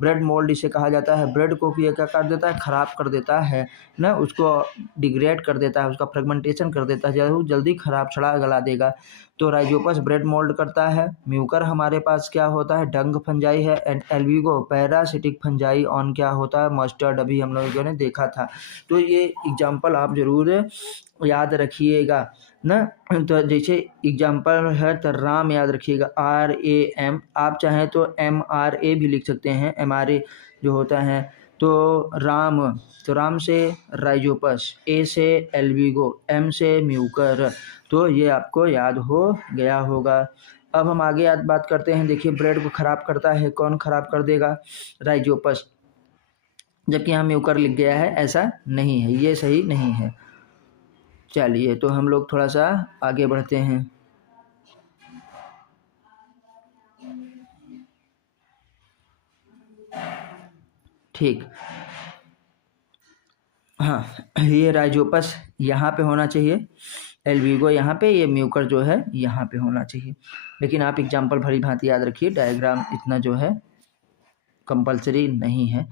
ब्रेड मोल्ड इसे कहा जाता है। ब्रेड को ये क्या कर देता है, ख़राब कर देता है ना, उसको डिग्रेड कर देता है, उसका फ्रेगमेंटेशन कर देता है, जल्दी ख़राब छड़ा गला देगा। तो राइजोपस ब्रेड मोल्ड करता है। म्यूकर हमारे पास क्या होता है, डंग फंजाई है। And Albugo parasitic fungi on क्या होता है, मस्टर्ड, अभी हम लोगों ने देखा था। तो ये एग्जाम्पल आप ज़रूर याद रखिएगा ना। तो जैसे एग्जाम्पल है तो राम याद रखिएगा, RAM, आप चाहें तो MRA भी लिख सकते हैं, MRA जो होता है। तो राम, तो राम से राइजोपस, A से एल्ब्यूगो, M से म्यूकर। तो ये आपको याद हो गया होगा। अब हम आगे बात करते हैं। देखिए ब्रेड को ख़राब करता है कौन, ख़राब कर देगा राइजोपस, जबकि यहाँ म्यूकर लिख गया है, ऐसा नहीं है, ये सही नहीं है। चलिए तो हम लोग थोड़ा सा आगे बढ़ते हैं। ठीक, हाँ ये राइजोपस यहाँ पे होना चाहिए, एल्ब्यूगो यहाँ पे, ये म्यूकर जो है यहाँ पे होना चाहिए। लेकिन आप एग्जाम्पल भली भांति याद रखिए, डायग्राम इतना जो है कंपलसरी नहीं है।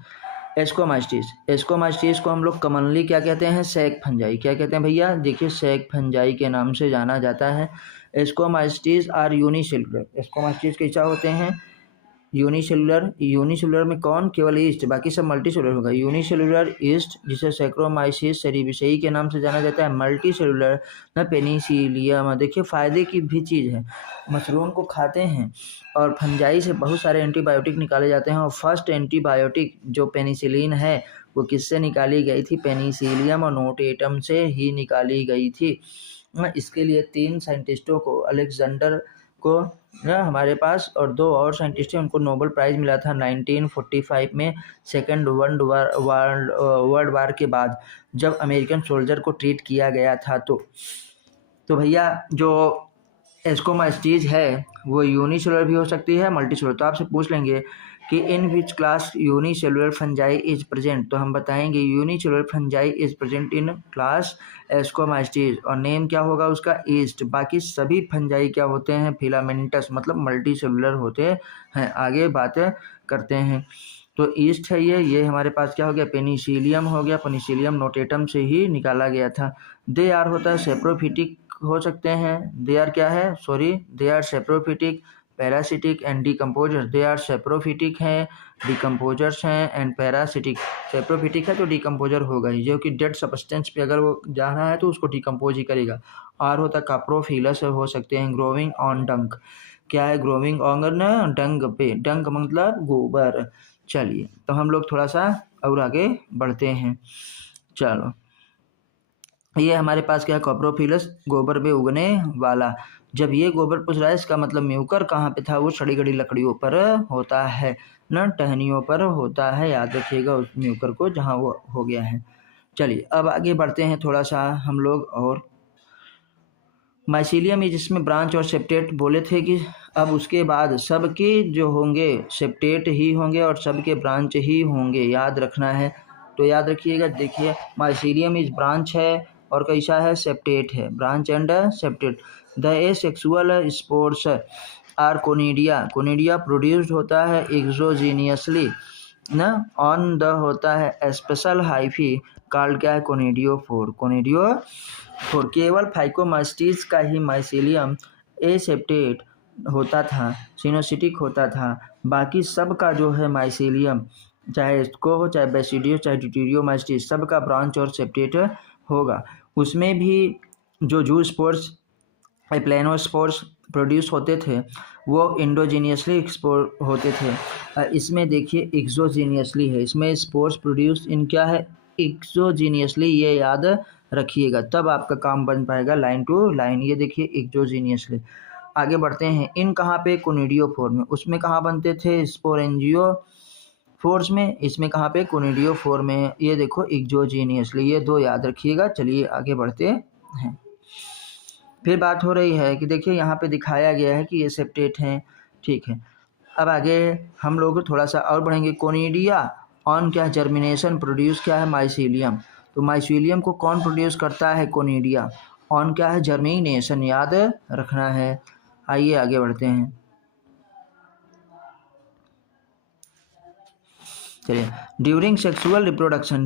एस्कोमास्टिस, एस्कोमास्टिस को हम लोग कॉमनली क्या कहते हैं, सैक फंजाई। क्या कहते हैं भैया, देखिए सैक फंजाई के नाम से जाना जाता है। एस्कोमास्टिस आर यूनिसेलुलर, एस्कोमास्टिस कैसा होते हैं यूनिसेलुलर। यूनिसेलुलर में कौन, केवल ईस्ट, बाकी सब मल्टीसेलुलर होगा। यूनिसेलुलर ईस्ट जिसे सैक्रोमाइसिस सेरीविसेई के नाम से जाना जाता है। मल्टी सेलुलर ना पेनिसिलियम। देखिए फ़ायदे की भी चीज़ है, मशरूम को खाते हैं और फंजाई से बहुत सारे एंटीबायोटिक निकाले जाते हैं। और फर्स्ट एंटीबायोटिक जो पेनिसिलिन है वो किससे निकाली गई थी, पेनिसिलियम और नोटेटम से ही निकाली गई थी। इसके लिए 3 साइंटिस्टों को, अलेक्जेंडर को ना हमारे पास और 2 और साइंटिस्ट हैं, उनको नोबेल प्राइज़ मिला था 1945 में, सेकेंड वर्ल्ड वार के बाद, जब अमेरिकन सोल्जर को ट्रीट किया गया था। तो भैया जो एस्कोमास्टीज है वो यूनिसेलुलर भी हो सकती है, मल्टीसेलुलर। तो आपसे पूछ लेंगे कि in which class unicellular fungi is present, तो हम बताएंगे unicellular fungi is present in class ascomycetes, और नेम क्या होगा उसका, ईस्ट। बाकी सभी फंजाई क्या होते हैं, फिलामेंटस, मतलब मल्टी सेलुलर होते हैं। आगे बातें करते हैं। तो ईस्ट है ये हमारे पास क्या हो गया, पेनिसिलियम हो गया। पेनिसिलियम नोटेटम से ही निकाला गया था। दे आर होता है सेप्रोफिटिक हो सकते हैं, दे आर क्या है, sorry they are saprophytic, parasitic and decomposer. They are saprophytic हैं, डिकम्पोजर्स हैं एंड पैरासिटिक। सेप्रोफिटिक है तो डिकम्पोजर होगा ही, जो कि डेड सब्सटेंस पे अगर वो जाना है तो उसको डिकम्पोज ही करेगा। और होता है काप्रोफिलस हो सकते हैं, ग्रोविंग ऑन डंक। क्या है, ग्रोविंग ऑन डंक पे, डंक मतलब गोबर। चलिए तो हम लोग थोड़ा सा और आगे बढ़ते हैं। चलो ये हमारे पास क्या है, कॉप्रोफिलस, गोबर में उगने वाला। जब ये गोबर पूछ रहा है इसका मतलब म्यूकर कहाँ पे था, वो सड़ी गड़ी लकड़ियों पर होता है ना, टहनियों पर होता है। याद रखिएगा उस म्यूकर को जहाँ वो हो गया है। चलिए अब आगे बढ़ते हैं थोड़ा सा हम लोग। और माइसीलियम जिसमें ब्रांच और सेप्टेट बोले थे कि अब उसके बाद सबके जो होंगे सेप्टेट ही होंगे और सबके ब्रांच ही होंगे, याद रखना है। तो याद रखिएगा, देखिए माइसीलियम ब्रांच है और कैसा है, सेप्टेट है, branch and septate. The asexual spores are conidia, conidia produced होता है एक्सोजीनियसली ना, ऑन द होता है स्पेशल हाइफी कॉल्ड क्या है, कोनिडियोफोर, कोनिडियोफोर। केवल फाइकोमास्टीज का ही माइसीलियम एसेप्टेट होता था, सिनोसिटिक होता था। बाकी सब का जो है माइसीलियम, चाहे इसको हो चाहे बेसिडियो चाहे ड्यूटेरियोमास्टीज, सब का ब्रांच और सेप्टेट होगा। उसमें भी जो जू स्पोर्स प्लेनोस्पोर्स प्रोड्यूस होते थे वो इंडोजीनियसली एक्सपोर होते थे। इसमें देखिए एक्सोजीनियसली है, इसमें स्पोर्स प्रोड्यूस इन क्या है, एक्सोजीनियसली, ये याद रखिएगा, तब आपका काम बन पाएगा लाइन टू लाइन। ये देखिए एक्सोजीनियसली। आगे बढ़ते हैं, इन कहाँ पे, कोनिडियोफोर में। उसमें कहाँ बनते थे, स्पोरेंजियो फोर्स में, इसमें कहाँ पे, कोनिडियोफोर में। ये देखो एक्सोजीनियसली, ये दो याद रखिएगा। चलिए आगे बढ़ते हैं। फिर बात हो रही है कि देखिए यहाँ पे दिखाया गया है कि ये सेप्टेट हैं, ठीक है। अब आगे हम लोग थोड़ा सा और बढ़ेंगे। कोनिडिया ऑन क्या है, जर्मिनेशन प्रोड्यूस क्या है, माइसीलियम। तो माइसीलियम को कौन प्रोड्यूस करता है, कोनिडिया। ऑन क्या है, जर्मिनेशन, याद रखना है। आइए आगे बढ़ते हैं। चलिए, during sexual reproduction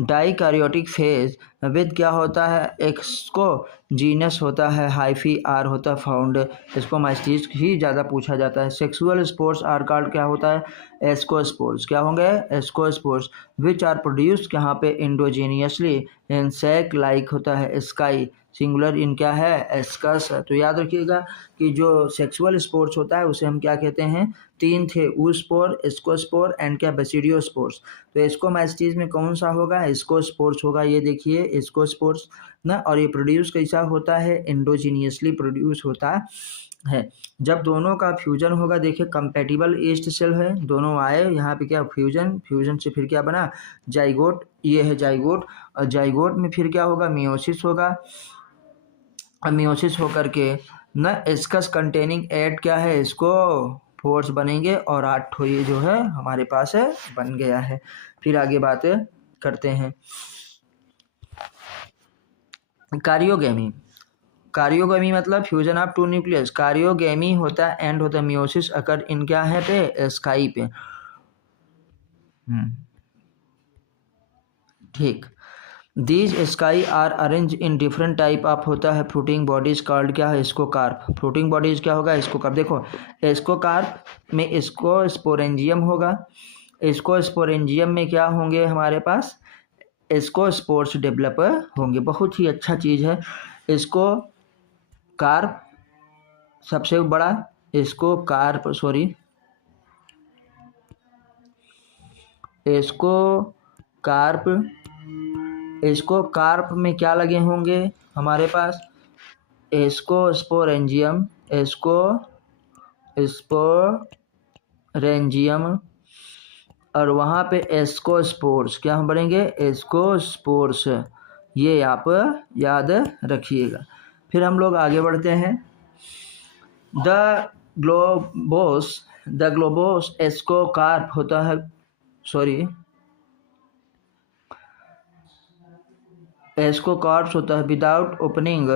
dikaryotic phase with क्या होता है, एक्सको जीनस होता है, हाइफी आर होता है फाउंड। इसको माइस्टीज ही ज़्यादा पूछा जाता है। सेक्सुअल स्पोर्स आर कार्ड क्या होता है, एस्कोस्पोर्स, क्या होंगे, एस्कोस्पोर्स, विच आर प्रोड्यूस यहाँ पे इंडोजीनियसली इंसेक्ट लाइक होता है, स्काई, सिंगुलर इन क्या है, एस्कस। तो याद रखिएगा कि जो सेक्सुअल स्पोर्स होता है उसे हम क्या कहते हैं, तीन थे, ऊस्पोर, एस्कोस्पोर एंड क्या, बेसिडियोस्पोर्स। तो एस्कोमास्टीज में कौन सा होगा, एस्कोस्पोर्स होगा। ये देखिए एस्कोस्पोर्स ना, और ये प्रोड्यूस कैसा होता है, इंडोजीनियसली प्रोड्यूस होता है। जब दोनों का फ्यूजन होगा, देखिए कंपैटिबल ईस्ट सेल है, दोनों आए यहाँ पे क्या, फ्यूजन से फिर क्या बना, जाइगोट, ये है जाइगोट। और जाइगोट में फिर क्या होगा, मियोसिस होगा। मियोसिस होकर के न एस्कस कंटेनिंग एड क्या है, इसको फोर्स बनेंगे और 8 ये जो है हमारे पास है बन गया है। फिर आगे बातें करते हैं। कारियोगेमी मतलब फ्यूजन ऑफ टू न्यूक्लियस। कारियोगेमी होता है एंड होता है मियोसिस अकर इन क्या है पे, स्काई पे। ठीक। These asci are arrange in different type of होता है फ्रूटिंग बॉडीज कॉल्ड क्या है, इसको कार्प। फ्रूटिंग बॉडीज क्या होगा, इसको कार्प। देखो इसको कार्प में इसको स्पोरेंजियम होगा, इसको स्पोरेंजियम में क्या होंगे हमारे पास, इसको स्पोर्स डेवलप होंगे। बहुत ही अच्छा चीज़ है। इसको कार्प सबसे बड़ा, इसको कार्प इसको कार्प में क्या लगे होंगे हमारे पास, इसको स्पोरेंजियम, इसको स्पोरेंजियम, और वहाँ पे एस्कोस्पोर्स क्या हम बनेंगे, एस्कोस्पोर्स। ये आप याद रखिएगा। फिर हम लोग आगे बढ़ते हैं। द ग्लोबोस एस्कोकार्प होता है, एस्कोकार्प्स होता है विदाउट ओपनिंग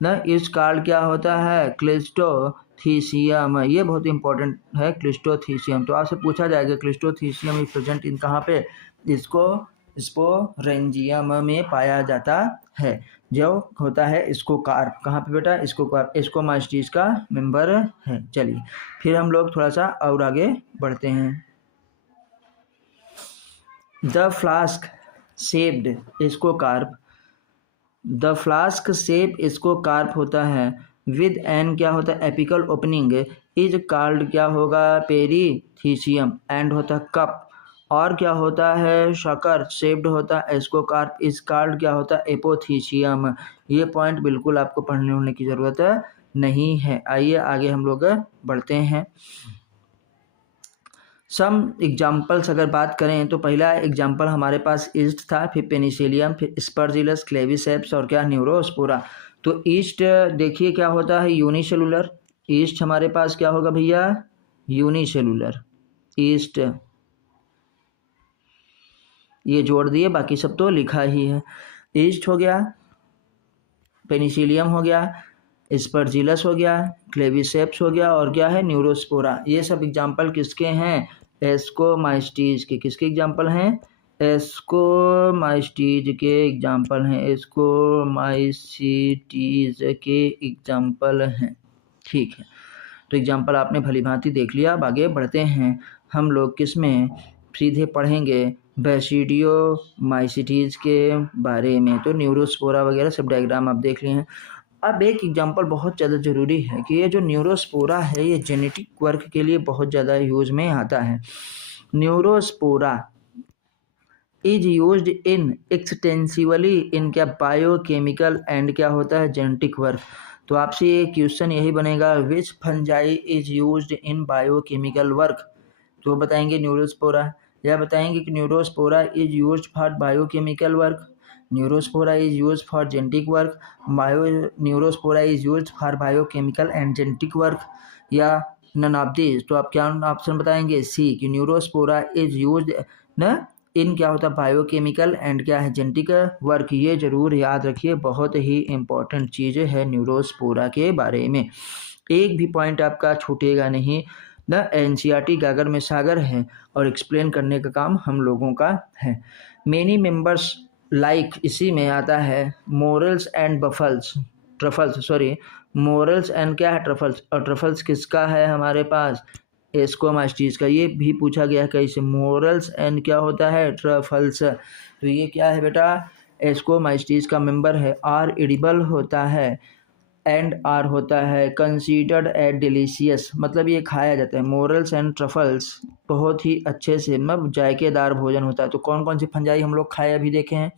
न, इस कार्ड क्या होता है, क्लिस्टोथीसियम। ये बहुत इंपॉर्टेंट है, क्लिस्टोथीसियम। तो आपसे पूछा जाएगा क्लिस्टोथीसियम इज प्रेजेंट इन कहाँ पे, इसको स्पोरेंजियम में पाया जाता है। जो होता है इसको कार्प, कहाँ पे बेटा, इसको कार्प, इसको मास्टीज का मेंबर है। चलिए फिर हम लोग थोड़ा सा और आगे बढ़ते हैं। द फ्लास्क शेप्ड इसको कार्प, द फ्लास्क शेप इसको कार्प होता है विद एन क्या होता है, एपिकल ओपनिंग इज कॉल्ड क्या होगा, पेरीथीसियम एंड होता है कप। और क्या होता है, शकर शेप्ड होता है इसको कार्प इज कॉल्ड क्या होता है, एपोथीसियम। ये पॉइंट बिल्कुल आपको पढ़ने होने की ज़रूरत नहीं है। आइए आगे हम लोग बढ़ते हैं। सम एग्जाम्पल्स अगर बात करें तो पहला एग्जाम्पल हमारे पास ईस्ट था, फिर पेनिसिलियम, फिर स्पर्जिलस, क्लेविसेप्स और क्या न्यूरोस्पोरा। तो ईस्ट देखिए क्या होता है, यूनिसेलुलर। ईस्ट हमारे पास क्या होगा भैया, यूनिसेलुलर ईस्ट, ये जोड़ दिए, बाकी सब तो लिखा ही है। ईस्ट हो गया, पेनिसिलियम हो गया, स्पर्जिलस हो गया, क्लेविसेप्स हो गया और क्या है, न्यूरोस्पोरा। ये सब एग्जाम्पल किसके हैं, एस्कोमाइस्टीज के। किसके एग्जाम्पल हैं, एस्कोमाइस्टीज के एग्जाम्पल हैं, एस्कोमाइस्टीज के एग्जाम्पल हैं। ठीक है, तो एग्जाम्पल आपने भली भांति देख लिया। अब आगे बढ़ते हैं हम लोग, किस में सीधे पढ़ेंगे, बैसिडियोमाइसिटीज के बारे में। तो न्यूरोस्पोरा वगैरह सब डायग्राम आप देख लिए हैं। अब एक एग्जांपल बहुत ज़्यादा ज़रूरी है कि ये जो न्यूरोस्पोरा है ये जेनेटिक वर्क के लिए बहुत ज़्यादा यूज में आता है। Neurospora is used in extensively in क्या, बायोकेमिकल एंड क्या होता है, जेनेटिक वर्क। तो आपसे ये क्वेश्चन यही बनेगा, which fungi is used in biochemical work. तो बताएंगे न्यूरोस्पोरा, या बताएंगे कि Neurospora is used for biochemical work, Neurospora is used for genetic work, Neurospora is used for biochemical and genetic work, या नन ऑफ दिस। तो आप क्या option बताएंगे, सी, कि न्यूरोस्पोरा इज यूज्ड न इन क्या होता है, बायोकेमिकल एंड क्या है, जेनेटिक वर्क। ये जरूर याद रखिए, बहुत ही इंपॉर्टेंट चीज़ है न्यूरोस्पोरा के बारे में, एक भी पॉइंट आपका छूटेगा नहीं। न एनसीईआरटी गागर में सागर है और एक्सप्लेन करने का काम हम लोगों का है। मेनी मेंबर्स लाइक, इसी में आता है morels and buffles, truffles, sorry, morels and क्या है, ट्रफल्स। और ट्रफल्स किसका है हमारे पास, एस्कोमाइस्टीज का। ये भी पूछा गया है कैसे, मोरल्स एंड क्या होता है, ट्रफल्स। तो ये क्या है बेटा, एस्कोमाइस्टीज का मेंबर है। आर एडिबल होता है एंड आर होता है कंसीडर्ड एट डिलीशियस, मतलब ये खाया जाता है। मोरल्स एंड ट्रफल्स बहुत ही अच्छे से मतलब जायकेदार भोजन होता है। तो कौन कौन सी फंजाई हम लोग खाए अभी देखे हैं,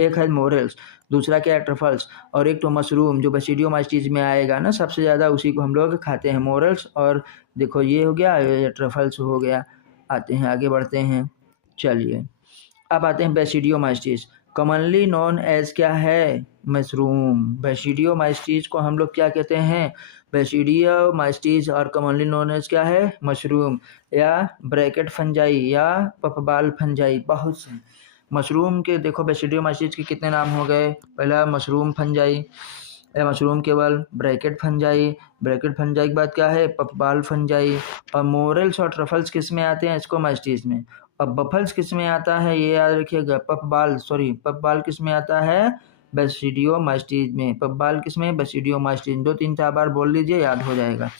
एक है मोरल्स, दूसरा क्या है, ट्रफल्स, और एक तो मशरूम जो बैसिडियोमाइस्टीज में आएगा ना सबसे ज़्यादा, उसी को हम लोग खाते हैं, मोरल्स। और देखो ये हो गया, ये ट्रफल्स हो गया। आते हैं आगे बढ़ते हैं, चलिए अब आते हैं बैसिडियोमाइस्टीज, कॉमनली नोन एज क्या है, मशरूम। बैसिडियोमाइस्टीज को हम लोग क्या कहते हैं, बैसिडियोमाइस्टीज, और कॉमनली नोन एज क्या है, मशरूम, या ब्रैकेट फंजाई, या पफबाल फंजाई। बहुत से मशरूम के देखो, बैसिडियोमाइस्टीज के कितने नाम हो गए, पहला मशरूम फंजाई, मशरूम केवल, ब्रैकेट फंजाई, ब्रैकेट फंजाई के बाद क्या है, पफबाल फंजाई। और मोरल्स और ट्रफल्स किस में आते हैं, एस्कोमाइस्टीज में। अब बफल्स किस में आता है, ये याद रखिएगा, पफबाल किस में आता है, बैसिडियोमाइस्टीज में। पफबाल किस में, बैसिडियोमाइस्टीज। 2-3 बार बोल लीजिए, याद हो जाएगा।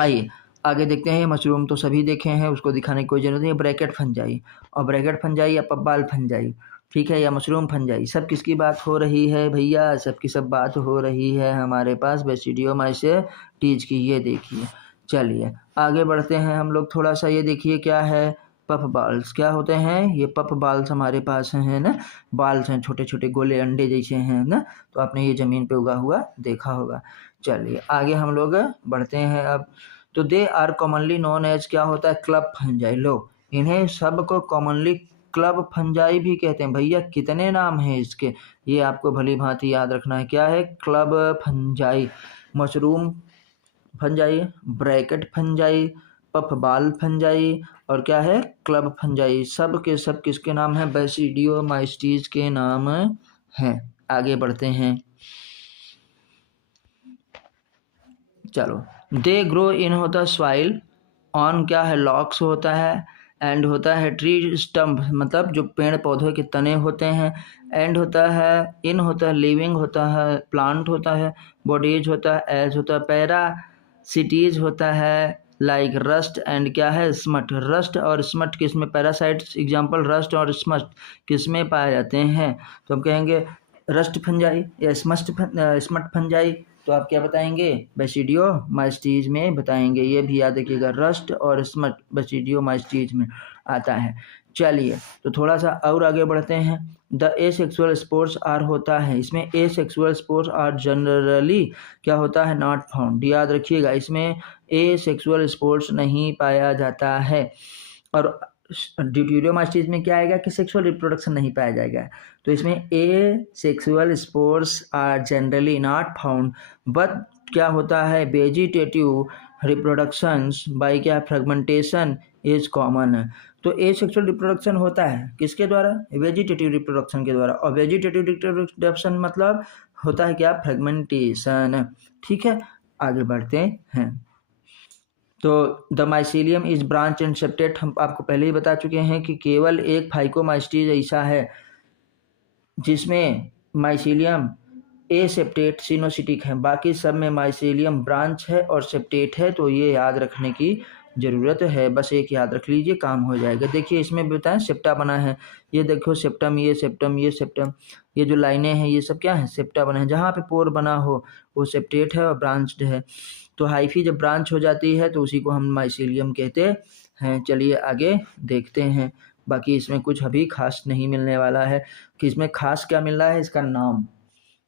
आइए आगे देखते हैं, मशरूम तो सभी देखे हैं, उसको दिखाने की कोई जरूरत नहीं है। ब्रैकेट फंजाई, और ब्रैकेट फंजाई या पफबाल फंजाई, ठीक है, या मशरूम फंजाई, सब किसकी बात हो रही है भैया, सबकी सब बात हो रही है हमारे पास बैसिडियोमाइस्टीज की। ये देखिए, चलिए आगे बढ़ते हैं हम लोग थोड़ा सा। ये देखिए क्या है, पफ बाल्स क्या होते हैं, ये पफ बाल्स हमारे पास हैं ना, बाल्स हैं छोटे छोटे गोले अंडे जैसे हैं ना, तो आपने ये ज़मीन पे उगा हुआ देखा होगा। चलिए आगे हम लोग बढ़ते हैं अब। तो they are commonly known as क्या होता है, क्लब फंजाई। लो, इन्हें सबको कॉमनली क्लब फंजाई भी कहते हैं। भैया कितने नाम हैं इसके, ये आपको भली भांति याद रखना है। क्या है, club fungi, mushroom fungi, bracket fungi, puffball fungi, और क्या है, क्लब फंजाई। सब के सब किसके नाम हैं, बैसिडियोमाइस्टीज के नाम हैं। आगे बढ़ते हैं, चलो। दे ग्रो इन होता है सॉइल, ऑन क्या है, लॉक्स होता है, एंड होता है ट्री स्टम्प, मतलब जो पेड़ पौधों के तने होते हैं, एंड होता है, इन होता है लिविंग होता है, प्लांट होता है, बॉडीज होता है, एज होता है, पैरा सिटीज होता है, लाइक रस्ट एंड क्या है, स्मट। रस्ट और स्मट किस में, पैरासाइट्स एग्जाम्पल रस्ट और स्मट किस में पाए जाते हैं, तो हम कहेंगे रस्ट फंजाई या स्मट फंजाई। तो आप क्या बताएंगे, बैसिडियोमाइस्टीज में बताएंगे। ये भी याद रखिएगा, रस्ट और स्मट बैसिडियोमाइस्टीज में आता है। चलिए तो थोड़ा सा और आगे बढ़ते हैं। द एसेक्सुअल स्पोर्ट्स आर होता है, इसमें एसेक्सुअल स्पोर्ट्स आर जनरली क्या होता है, नॉट फाउंड। याद रखिएगा, इसमें एसेक्सुअल स्पोर्ट्स नहीं पाया जाता है। और ड्यूटेरियोमास्टिस में क्या आएगा कि सेक्सुअल रिप्रोडक्शन नहीं पाया जाएगा। तो इसमें asexual spores are generally not found but क्या होता है, वेजिटेटिव रिप्रोडक्शंस बाय क्या फ्रेगमेंटेशन इज कॉमन है। तो ए सेक्सुअल रिप्रोडक्शन होता है किसके द्वारा, वेजिटेटिव रिप्रोडक्शन के द्वारा। और वेजिटेटिव रिप्रोडक्शन मतलब होता है क्या, फ्रेगमेंटेशन। ठीक है, आगे बढ़ते हैं। तो the mycelium is branch and septate, हम आपको पहले ही बता चुके हैं कि केवल एक फाइकोमास्टीज ऐसा है जिसमें माइसीलियम ए सेप्टेट सिनोसिटिक है, बाकी सब में माइसीलियम ब्रांच है और सेप्टेट है। तो ये याद रखने की ज़रूरत है, बस एक याद रख लीजिए काम हो जाएगा। देखिए इसमें बताएं सेप्टा बना है, ये देखो सेप्टम, ये सेप्टम, ये सेप्टम, ये जो लाइनें हैं ये सब क्या है, सेप्टा बना है। जहाँ पे पोर बना हो वो सेप्टेट है और ब्रांच्ड है। तो हाइफी जब ब्रांच हो जाती है तो उसी को हम माइसीलियम कहते हैं। चलिए आगे देखते हैं। बाकी इसमें कुछ अभी खास नहीं मिलने वाला है। कि इसमें खास क्या मिल रहा है, इसका नाम,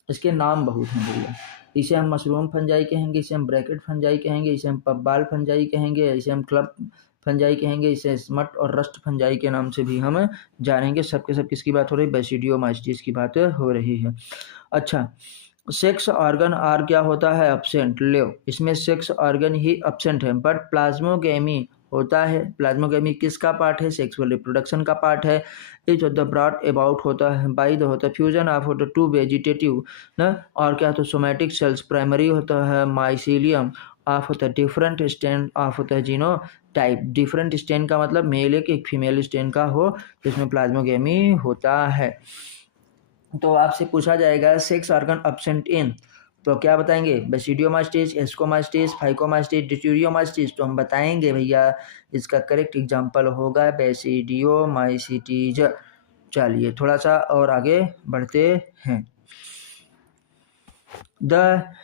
इसके नाम बहुत हैं भैया। इसे हम मशरूम फंजाई कहेंगे, इसे हम ब्रैकेट फंजाई कहेंगे, इसे हम पब्बाल फंजाई कहेंगे, इसे हम क्लब फंजाई कहेंगे, इसे स्मट और रस्ट फंजाई के नाम से भी हम जानेंगे। सबके सब किसकी बात हो रही है, बेसिडियोमास्टिस की बात हो रही है। अच्छा, सेक्स ऑर्गन आर क्या होता है, एब्सेंट। लो, इसमें सेक्स ऑर्गन ही एब्सेंट है बट प्लाज्मोगेमी होता है। प्लाज्मोगेमी किसका पार्ट है, सेक्सुअल रिप्रोडक्शन का पार्ट है। Each of the broad about होता है बाई द होता है fusion of the two vegetative ना, और क्या होता है सोमैटिक सेल्स। प्राइमरी होता है mycelium of the different strain of the genotype. Different strain का मतलब मेल एक फीमेल स्टेन का हो, तो इसमें प्लाज्मोगेमी होता है। तो आपसे पूछा जाएगा सेक्स ऑर्गन एब्सेंट इन, तो क्या बताएंगे, बेसिडियोमास्टिस, एस्कोमास्टिस, फाइकोमास्टिस, ड्यूटेरियोमास्टिस। तो हम बताएंगे भैया इसका करेक्ट एग्जांपल होगा बेसिडियोमाइसिटीज। चलिए थोड़ा सा और आगे बढ़ते हैं। द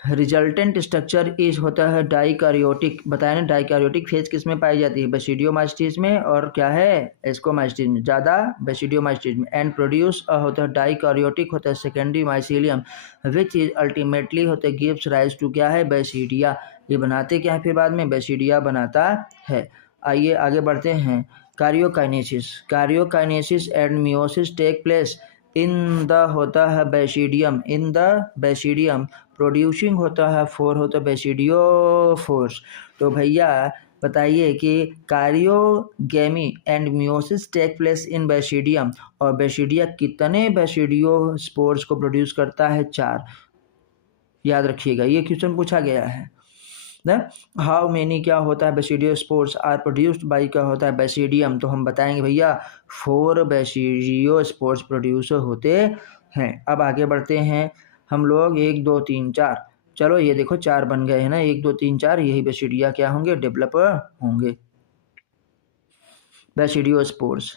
रिजल्टेंट स्ट्रक्चर इज होता है डाइकैरियोटिक। बताया ना, डाइकैरियोटिक फेज किस में पाई जाती है, बेसिडियोमास्टिस में, और क्या है, एस्कोमास्टिस में, ज़्यादा बेसिडियोमास्टिस में। एंड प्रोड्यूस होता है डाइकैरियोटिक होता है secondary mycelium which is ultimately होता है गिव्स राइज टू क्या है, बेसिडिया। ये बनाते क्या है फिर बाद में, बेसिडिया बनाता है। आइए आगे बढ़ते हैं। Karyokinesis, karyokinesis and meiosis take place in the होता है basidium, in the basidium. Producing होता है फोर होता है बेसिडियोफोर्स। तो भैया बताइए कि karyogamy and meiosis take place in basidium, और बेसिडिया कितने बेसिडियो स्पोर्स को प्रोड्यूस करता है, 4। याद रखिएगा ये क्वेश्चन पूछा गया है ना। हाउ मेनी क्या होता है, basidiospores are produced by क्या होता है, बेसिडियम। तो हम बताएंगे भैया 4 बेसिडियो स्पोर्स प्रोड्यूस होते हैं। अब आगे बढ़ते हैं हम लोग, 1 2 3 4। चलो ये देखो 4 बन गए हैं ना, 1 2 3 4, यही बेसिडिया क्या होंगे, डेवलप होंगे, basidiospores.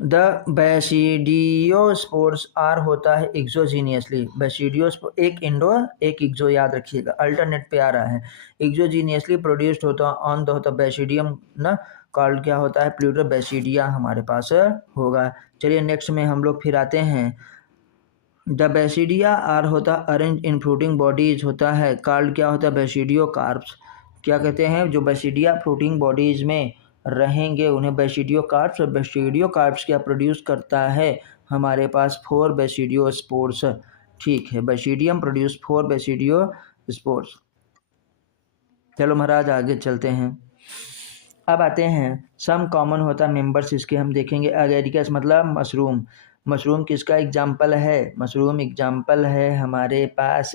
The basidiospores are होता है एक्सोजीनियसली। बेसिडियोस्पोर एक इंडो एक एक्सो, याद रखिएगा, अल्टरनेट पे आ रहा है। एक्सोजीनियसली प्रोड्यूस्ड होता है ऑन द होता बेसिडियम ना, कॉल्ड क्या होता है, प्लूटो बेसिडिया हमारे पास होगा। चलिए नेक्स्ट में हम लोग फिर आते हैं। द बेसिडिया आर होता है अरेंज इन फ्रूटिंग बॉडीज होता है, कॉल्ड क्या होता है, बेसिडियो कार्प्स। क्या कहते हैं, जो बेसिडिया फ्रूटिंग बॉडीज में रहेंगे उन्हें बेसिडियो कार्प्स। और बेसिडियो कार्प्स क्या प्रोड्यूस करता है, हमारे पास 4 बेसिडियो स्पोर्स। ठीक है, बेसिडियम प्रोड्यूस 4 बेसिडियो स्पोर्स। चलो महाराज आगे चलते हैं। अब आते हैं सम कॉमन होता है मेंबर्स, इसके हम देखेंगे। एगेरिकस मतलब मशरूम। मशरूम किसका एग्जाम्पल है, मशरूम एग्जाम्पल है हमारे पास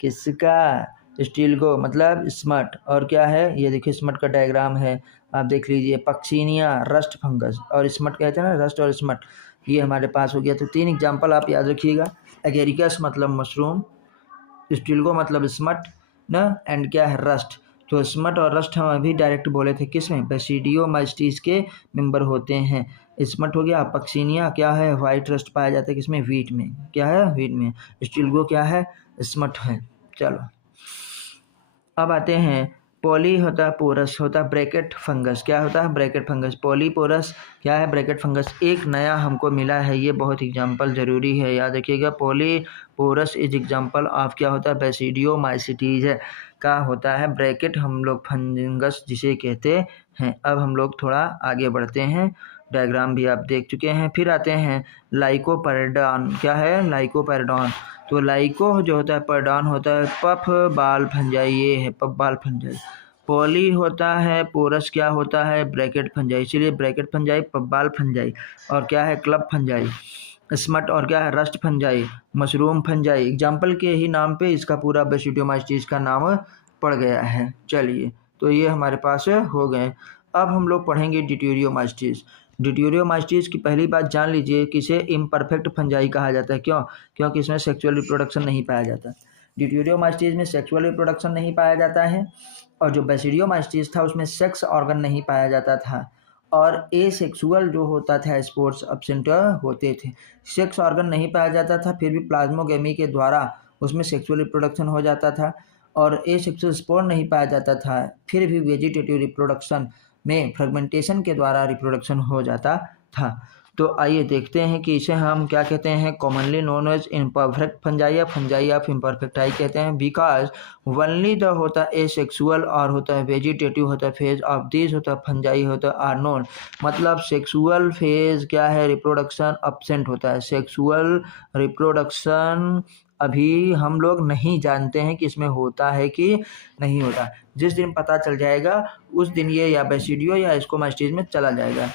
किसका, स्टीलगो मतलब स्मट। और क्या है, ये देखिए स्मट का डायग्राम है, आप देख लीजिए, पक्सीनिया, रस्ट फंगस, और स्मट कहते हैं ना, रस्ट और स्मट, ये हमारे पास हो गया। तो 3 एग्जाम्पल आप याद रखिएगा, एगेरिकस मतलब मशरूम, स्टीलगो मतलब स्मट ना, एंड क्या है, रस्ट। तो स्मट और रस्ट हम अभी डायरेक्ट बोले थे किसमें, बेसिडियोमास्टिस के मेंबर होते हैं। स्मट हो गया, पक्सीनिया क्या है, वाइट रस्ट पाया जाता है किसमें, व्हीट में, क्या है, व्हीट में। स्टीलगो क्या है, स्मट है। चलो अब आते हैं पॉली होता है पोरस, होता है ब्रैकेट फंगस। क्या होता है? Bracket fungus. पॉलीपोरस क्या है? Bracket fungus. एक नया हमको मिला है, ये बहुत एग्जाम्पल ज़रूरी है, याद रखिएगा। पॉलीपोरस इज एग्जाम्पल ऑफ क्या होता है? बेसिडियोमाइसिटीज है का होता है ब्रैकेट हम लोग फंगस जिसे कहते हैं। अब हम लोग थोड़ा आगे बढ़ते हैं, डायग्राम भी आप देख चुके हैं। फिर आते हैं लाइकोपैरेडॉन। क्या है? लाइकोपैरेडॉन। तो लाइको जो होता है, पैरडॉन होता है पफ बाल फंजाई, ये है पफ बाल फंजाई। पॉली होता है पोरस, क्या होता है? ब्रैकेट फंजाई, इसीलिए ब्रैकेट फंजाई, पफ बाल फंजाई। और क्या है? Club fungi. स्मट और क्या है? Rust fungi, mushroom fungi. Example के ही नाम पे इसका पूरा बेसिडियोमाइसिटीज का नाम पड़ गया है। चलिए, तो ये हमारे पास हो गए। अब हम लोग पढ़ेंगे ड्यूटेरियोमाइसिटीज। ड्यूटेरियोमाइसिटीज की पहली बात जान लीजिए कि इसे इम्परफेक्ट फंजाई कहा जाता है। क्यों? क्योंकि इसमें सेक्सुअल रिप्रोडक्शन नहीं पाया जाता। ड्यूटेरियोमाइसिटीज में सेक्सुअल रिप्रोडक्शन नहीं पाया जाता है, और जो बेसिडियोमाइसिटीज था उसमें सेक्स ऑर्गन नहीं पाया जाता था, और एसेक्सुअल जो होता था स्पोर्स एब्सेंट होते थे। सेक्स ऑर्गन नहीं पाया जाता था, फिर भी प्लाज्मोगेमी के द्वारा उसमें सेक्सुअल रिप्रोडक्शन हो जाता था, और एसेक्सुअल स्पोर नहीं पाया जाता था, फिर भी वेजिटेटिव रिप्रोडक्शन में फ्रेगमेंटेशन के द्वारा रिप्रोडक्शन हो जाता था। तो आइए देखते हैं कि इसे हम क्या कहते हैं। Commonly known as imperfect fungi या फंजाई ऑफ इम्परफेक्टाई कहते हैं, बिकॉज वनली द होता है एसेक्सुअल और होता है वेजिटेटिव होता है फेज ऑफ दिस होता है फंजाई होता है आर नोन। मतलब सेक्सुअल फेज क्या है? रिप्रोडक्शन अब्सेंट होता है। सेक्सुअल रिप्रोडक्शन अभी हम लोग नहीं जानते हैं कि इसमें होता है कि नहीं होता। जिस दिन पता चल जाएगा उस दिन ये या बेसिडियो या स्कोमास्टीज में चला जाएगा।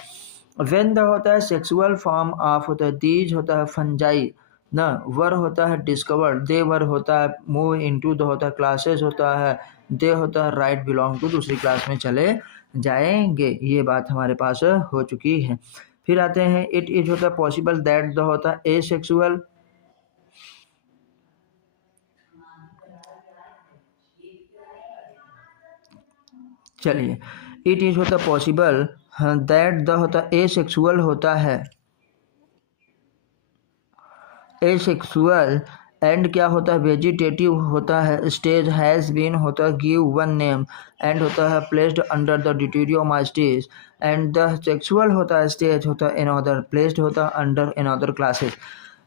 वेन द होता है सेक्सुअल फॉर्म ऑफ होता है दीज होता है फंजाई न वर होता है डिस्कवर्ड, दे वर होता है मूव इनटू द होता है क्लासेस होता है, दे होता है राइट बिलोंग टू दूसरी क्लास में चले जाएंगे। ये बात हमारे पास हो चुकी है। फिर आते हैं इट इज होता है पॉसिबल दैट द होता है एसेक्सुअल। चलिए, इट इज होता पॉसिबल दैट द होता एसेक्सुअल होता है एसेक्सुअल एंड क्या होता है? वेजिटेटिव होता है स्टेज हैज़ बीन होता है गिव वन नेम एंड होता है placed under the deuteromycetes and the sexual होता है स्टेज होता है इन अदर प्लेस्ड होता है under in other classes.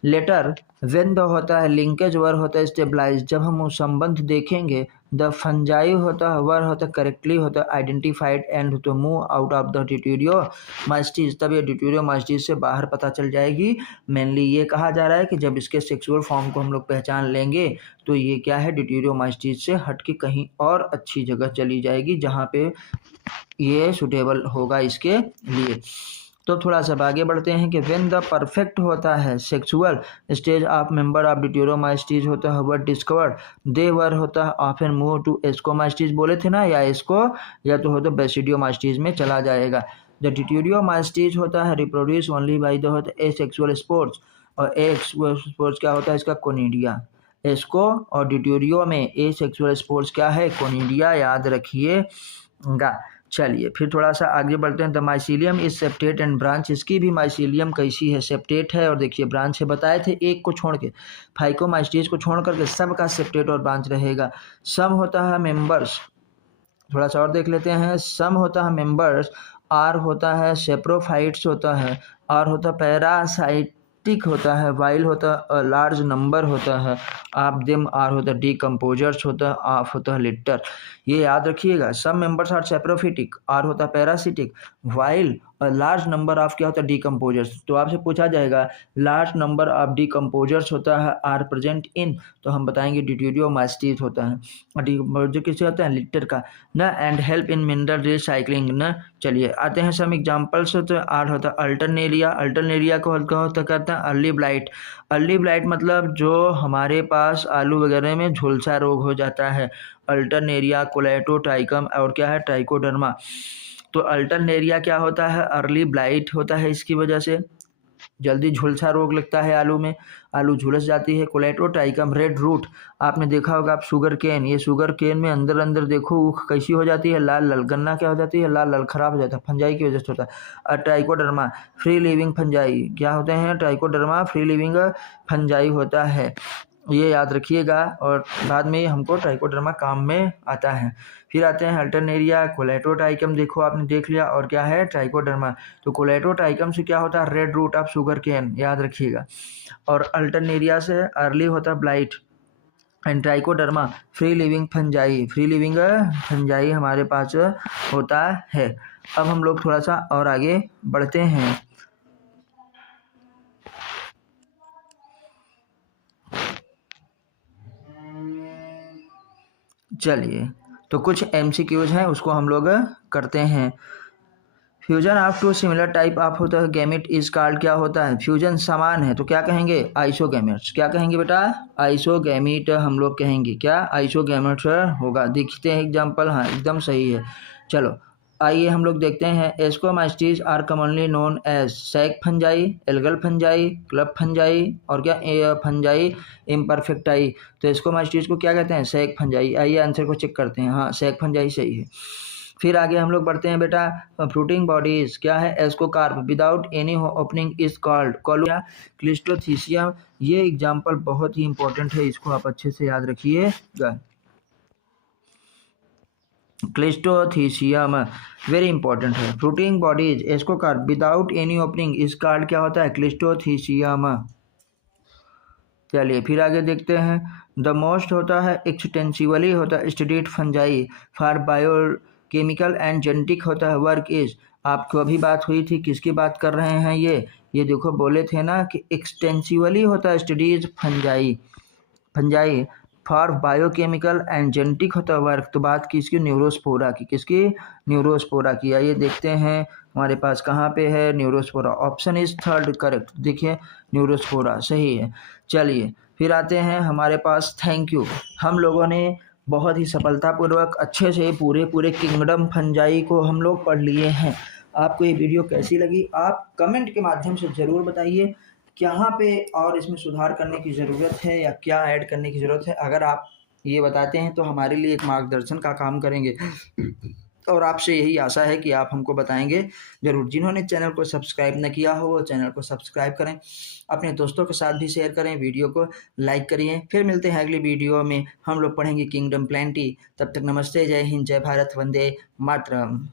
Later when the होता है लिंकेज वर होता है स्टेबलाइज, जब हम वो संबंध देखेंगे द फंजाई होता है वर होता है करेक्टली होता है आइडेंटिफाइड एंड तो मूव आउट ऑफ द ड्यूटेरियोमाइसिटीज, तब ये ड्यूटेरियोमाइसिटीज से बाहर पता चल जाएगी। मेनली ये कहा जा रहा है कि जब इसके सेक्सुअल फॉर्म को हम लोग पहचान लेंगे तो ये क्या है? ड्यूटेरियोमाइसिटीज से हट के कहीं और अच्छी जगह चली जाएगी जहाँ पे ये सुटेबल होगा इसके लिए। तो थोड़ा सा आगे बढ़ते हैं कि व्हेन द परफेक्ट होता है sexual stage of member of deuteromycetes होता है वर डिस्कवर्ड, दे वर होता है ऑफन मूव टू एस्कोमाइसिटीज, बोले थे ना, या इसको या तो होता बेसिडियोमाइसिटीज में चला जाएगा। द ड्यूटेरियोमाइसिटीज होता है रिप्रोड्यूस ओनली बाय द होता है एसेक्सुअल स्पोर्स, और एसेक्सुअल स्पोर्स क्या होता है? इसका कोनिडिया। एस्को और ड्यूटेरियो में एसेक्सुअल स्पोर्स क्या है? कोनिडिया, याद रखिएगा। चलिए, फिर थोड़ा सा आगे बढ़ते हैं। The mycelium is septate and branch, इसकी भी माइसीलियम कैसी है? सेप्टेट है, और देखिए ब्रांच है, बताए थे एक को छोड़ के, फाइकोमाइसिटीज को छोड़ करके सबका सेप्टेट और ब्रांच रहेगा। सम होता है मेंबर्स, थोड़ा सा और देख लेते हैं। सम होता है मेंबर्स, आर होता है सेप्रोफाइट्स होता है, आर होता है पैरासाइटिक होता है, वाइल होता है लार्ज नंबर होता है, आप देम आर होता है डीकम्पोजर्स होता है, आप होता है लिटर। ये याद रखिएगा, सब मेंबर्स आर सेप्रोफिटिक, आर होता है parasitic, while large number of क्या होता है? डीकम्पोजर्स। तो आपसे पूछा जाएगा लार्ज नंबर ऑफ डीकम्पोजर्स होता है आर प्रेजेंट इन, तो हम बताएंगे ड्यूटेरियोमाइसिटीज होता है। और डीकम्पोजर किससे होता है? लिटर का न, and help in mineral recycling न। चलिए आते हैं सम एग्जांपल्स। तो आर होता है अल्टरनेरिया, अल्टरनेरिया को होता करता है अर्ली ब्लाइट। अर्ली ब्लाइट मतलब जो हमारे पास आलू वगैरह में झुलसा रोग हो जाता है, अल्टरनेरिया, कोलेटोट्राइकम और क्या है? ट्राइकोडर्मा। तो अल्टरनेरिया क्या होता है? अर्ली ब्लाइट होता है, इसकी वजह से जल्दी झुलसा रोग लगता है आलू में, आलू झुलस जाती है। कोलेटोट्राइकम रेड रूट, आपने देखा होगा आप शुगर केन, ये शुगर केन में अंदर अंदर देखो ऊख कैसी हो जाती है? लाल लाल। गन्ना क्या हो जाती है? लाल लाल, खराब हो जाता है, फंजाई की वजह से होता है। और ट्राइकोडर्मा फ्री लिविंग फंजाई, क्या होते हैं? ट्राइकोडर्मा फ्री लिविंग फंजाई होता है। ये याद रखिएगा और बाद में हमको ट्राइकोडर्मा काम में आता है। फिर आते हैं अल्टरनेरिया, कोलेटोट्राइकम देखो आपने देख लिया, और क्या है ट्राइकोडर्मा। तो कोलेटोट्राइकम से क्या होता है, red root of sugarcane, याद रखिएगा। और अल्टरनेरिया से अर्ली होता है blight. And trichoderma free living fungi, free living fungi हमारे पास होता है। अब हम लोग थोड़ा सा और आगे बढ़ते हैं। चलिए, तो कुछ MCQs हैं उसको हम लोग करते हैं। Fusion of two similar type of होता है गैमेट इज कॉल्ड, क्या होता है, फ्यूजन समान है तो क्या कहेंगे, आइसोगैमेट्स। क्या कहेंगे बेटा, आइसोगैमेट हम लोग कहेंगे। क्या, आइसोगैमेट्स होगा। दिखते हैं एग्जाम्पल, हाँ एकदम सही है। चलो आइए हम लोग देखते हैं। Ascomycetes are commonly known as sac fungi, algal fungi, club fungi, और क्या फंजाई इम्परफेक्टाई। तो एस्कोमाइस्टीज को क्या कहते हैं, सैक फंजाई। आइए आंसर को चेक करते हैं, हाँ सैक फंजाई सही है। फिर आगे हम लोग बढ़ते हैं बेटा। फ्रूटिंग बॉडीज क्या है, ascocarp without any opening is called कोलुया क्लिस्टोथीसियम। ये एग्जाम्पल बहुत ही इंपॉर्टेंट है, इसको आप अच्छे से याद रखिएगा। क्लिस्टोथीसियम वेरी इंपॉर्टेंट है। Fruiting bodies ascocarp without any opening is called, क्या होता है, क्लिस्टोथीसियम। चलिए फिर आगे देखते हैं। द मोस्ट होता है एक्सटेंसिवली होता है studied fungi for biochemical and genetic होता है वर्क इज। आपको अभी बात हुई थी, किसकी बात कर रहे हैं, ये देखो बोले थे ना कि एक्सटेंसिवली होता है studies fungi, fungi for biochemical and genetic होता है वर्क। तो बात किसकी, न्यूरोस्पोरा की, किसकी, न्यूरोस्पोरा की। आइए देखते हैं हमारे पास कहाँ पे है Neurospora. Option is third correct, देखिए न्यूरोस्पोरा सही है। चलिए फिर आते हैं हमारे पास। थैंक यू, हम लोगों ने बहुत ही सफलतापूर्वक अच्छे से पूरे किंगडम फंजाई को हम लोग पढ़ लिए हैं। आपको ये वीडियो कैसी लगी, आप कमेंट के माध्यम से ज़रूर बताइए कहाँ पे और इसमें सुधार करने की ज़रूरत है या क्या ऐड करने की ज़रूरत है। अगर आप ये बताते हैं तो हमारे लिए एक मार्गदर्शन का काम करेंगे, और आपसे यही आशा है कि आप हमको बताएंगे ज़रूर। जिन्होंने चैनल को सब्सक्राइब न किया हो वो चैनल को सब्सक्राइब करें, अपने दोस्तों के साथ भी शेयर करें, वीडियो को लाइक करिए। फिर मिलते हैं अगली वीडियो में, हम लोग पढ़ेंगे किंगडम प्लेंटी। तब तक नमस्ते, जय हिंद, जय भारत, वंदे मातरम।